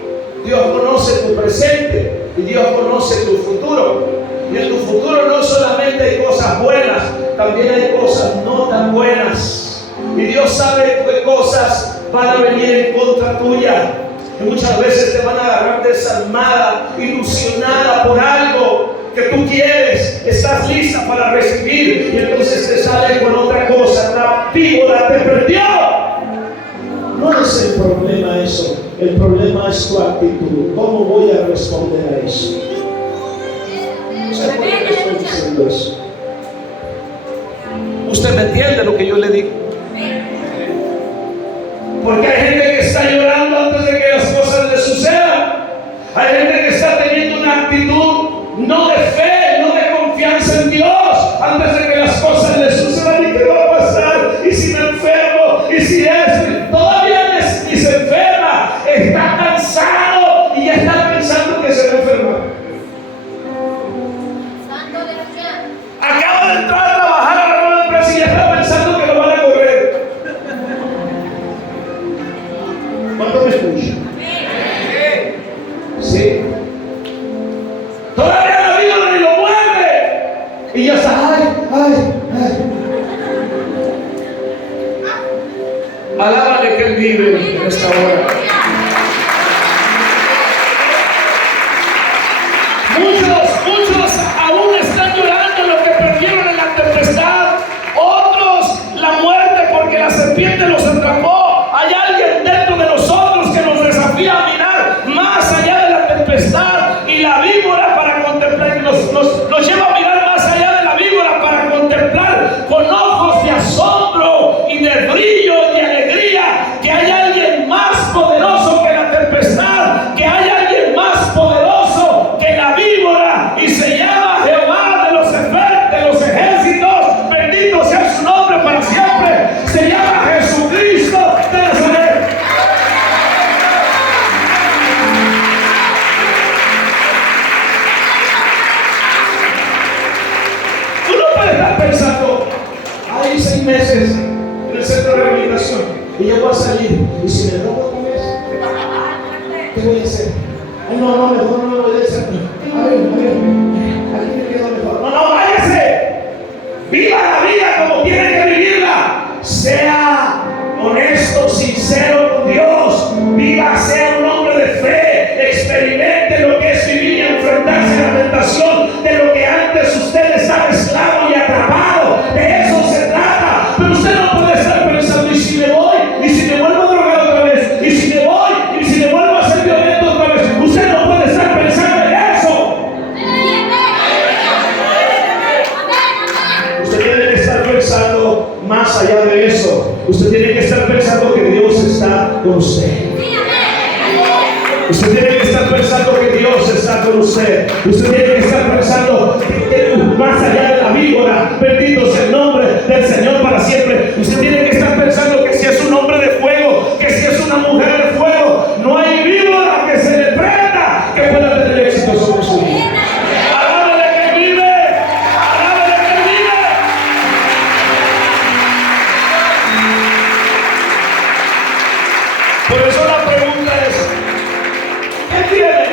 Dios conoce tu presente y Dios conoce tu futuro. Y en tu futuro no solamente hay cosas buenas, también hay cosas no tan buenas. Y Dios sabe qué cosas van a venir en contra tuya. Y muchas veces te van a agarrar desalmada, ilusionada por algo que tú quieres, estás lista para recibir, y entonces te sale con otra cosa. La víbora te perdió. No es el problema eso, el problema es tu actitud. ¿Cómo voy a responder a eso? No sé por qué estoy diciendo eso. ¿Usted me entiende lo que yo le digo? Porque hay gente que está llorando antes de que las cosas le sucedan. Hay gente que está teniendo una actitud no de fe, no de confianza en Dios, antes de que las cosas le sucedan. ¿Y qué va a pasar? ¿Y si me enfermo? ¿Y si esto? Todavía ni se enferma, está ¿Qué voy a hacer? Ay, no, mejor no lo voy a hacer. A ver, aquí me quedo mejor. No, váyase. Viva la vida como tiene que vivirla. Sea honesto, sincero con Dios. Viva, sea un hombre de fe. Experimente lo que es vivir y enfrentarse a la tentación de lo que antes usted estaba esclavo y atrapado. De eso se trata. Pero usted no puede estar pensando, ¿y si me voy? ¿Y si me vuelvo a drogar otra vez? ¿Y si me voy? ¿Y si me vuelvo a ser violento otra vez? Usted no puede estar pensando en eso. Usted tiene que estar pensando más allá de eso. Usted tiene que estar pensando que Dios está con usted. Usted tiene que estar pensando que Dios está con usted. Usted tiene que estar pensando que más allá de la víbora, bendito sea el nombre del Señor para siempre. Usted tiene que estar pensando que si es un hombre de fuego, que si es una mujer de fuego, no hay víbora que se le prenda que pueda tener éxito sobre su vida. Alábale que vive, alábale que vive. Por eso la pregunta es, ¿qué tiene?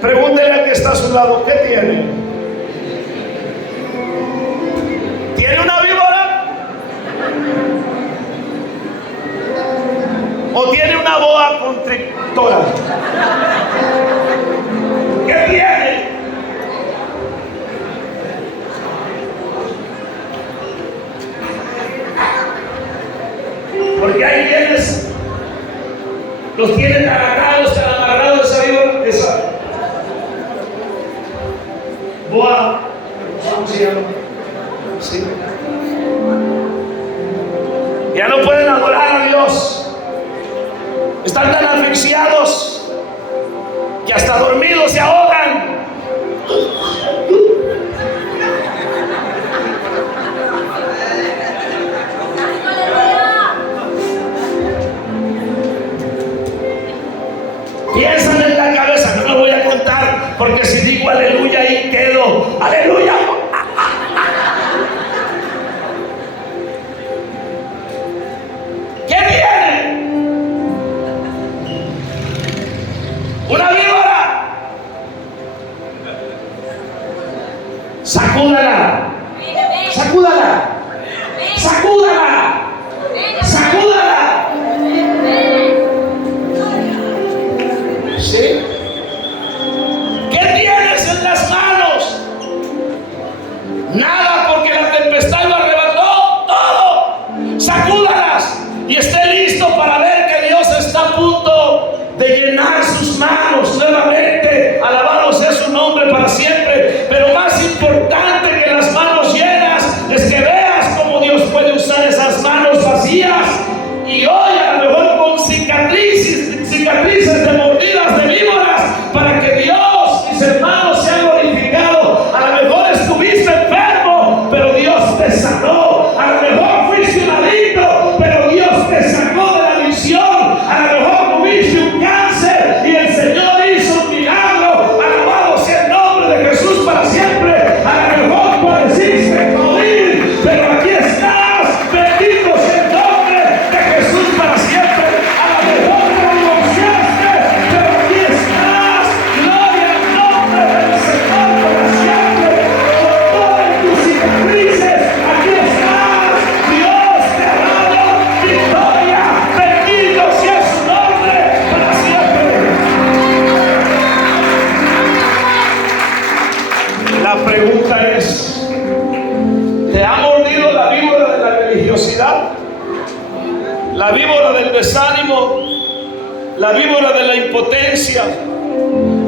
Pregúntele al que está a su lado, ¿qué tiene? ¿Tiene una víbora? ¿O tiene una boa constrictora? ¿Qué tiene? Porque hay quienes los tienen agarrados, tan amarrados esa víbora, esa boa, ¿cómo se llama? Sí. Ya no pueden adorar a Dios. Están tan asfixiados que hasta dormidos se ahogan. Piensan en la cabeza, no me voy a contar, porque si digo aleluya ahí quedo. Aleluya. ¿Qué tiene? Una víbora. Sacúdala. Sacúdala. Sacúdala. Sacúdala. ¿Sí? ¿Qué tienes en las manos? Nada, porque la tempestad lo arrebató todo. Sacúdalas y esté listo para ver que Dios está a punto de llenar sus manos nuevamente. Alabado sea su nombre para siempre. Pero más importante que las manos llenas es que veas cómo Dios puede usar esas manos vacías. Y hoy a lo mejor con cicatrices de mordidas de víboras, para que Dios, mis hermanos, sea glorificado. A lo mejor estuviste enfermo, pero Dios te sanó. A lo mejor fuiste un adicto, pero Dios te sacó de la adicción. A lo mejor tuviste un cáncer y el Señor hizo un milagro. Alabado sea el nombre de Jesús para siempre. A lo mejor padeciste COVID, pero aquí estás. Bendito sea el nombre de Jesús para siempre. A lo mejor te divorciaste, pero aquí estás. Gloria al nombre del Señor para siempre. Con todas tus cicatrices, aquí estás. Dios te ha dado victoria. Bendito sea su nombre para siempre. La pregunta es, ¿te ha mordido la víbora de la religiosidad? La víbora del desánimo, la víbora de la impotencia,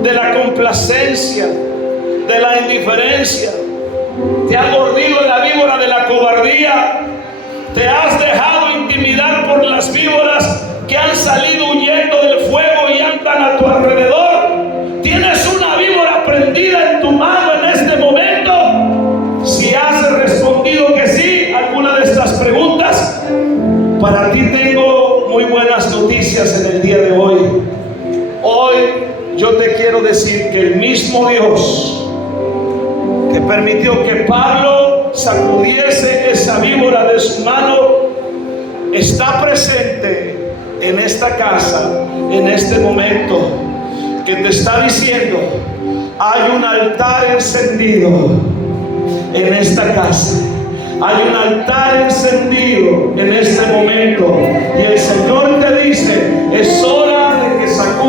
de la complacencia, de la indiferencia. Te ha mordido la víbora de la cobardía. Te has dejado intimidar por las víboras que han salido huyendo del fuego y andan a tu alrededor. Tienes una víbora prendida en tu mano en este momento. Si has respondido que sí a alguna de estas preguntas, para ti tengo muy buenas noticias en el día de hoy. Hoy yo te quiero decir que el mismo Dios que permitió que Pablo sacudiese esa víbora de su mano está presente en esta casa, en este momento, que te está diciendo: hay un altar encendido en esta casa. Hay un altar encendido en este momento. Y el Señor te dice: es hora de que sacudas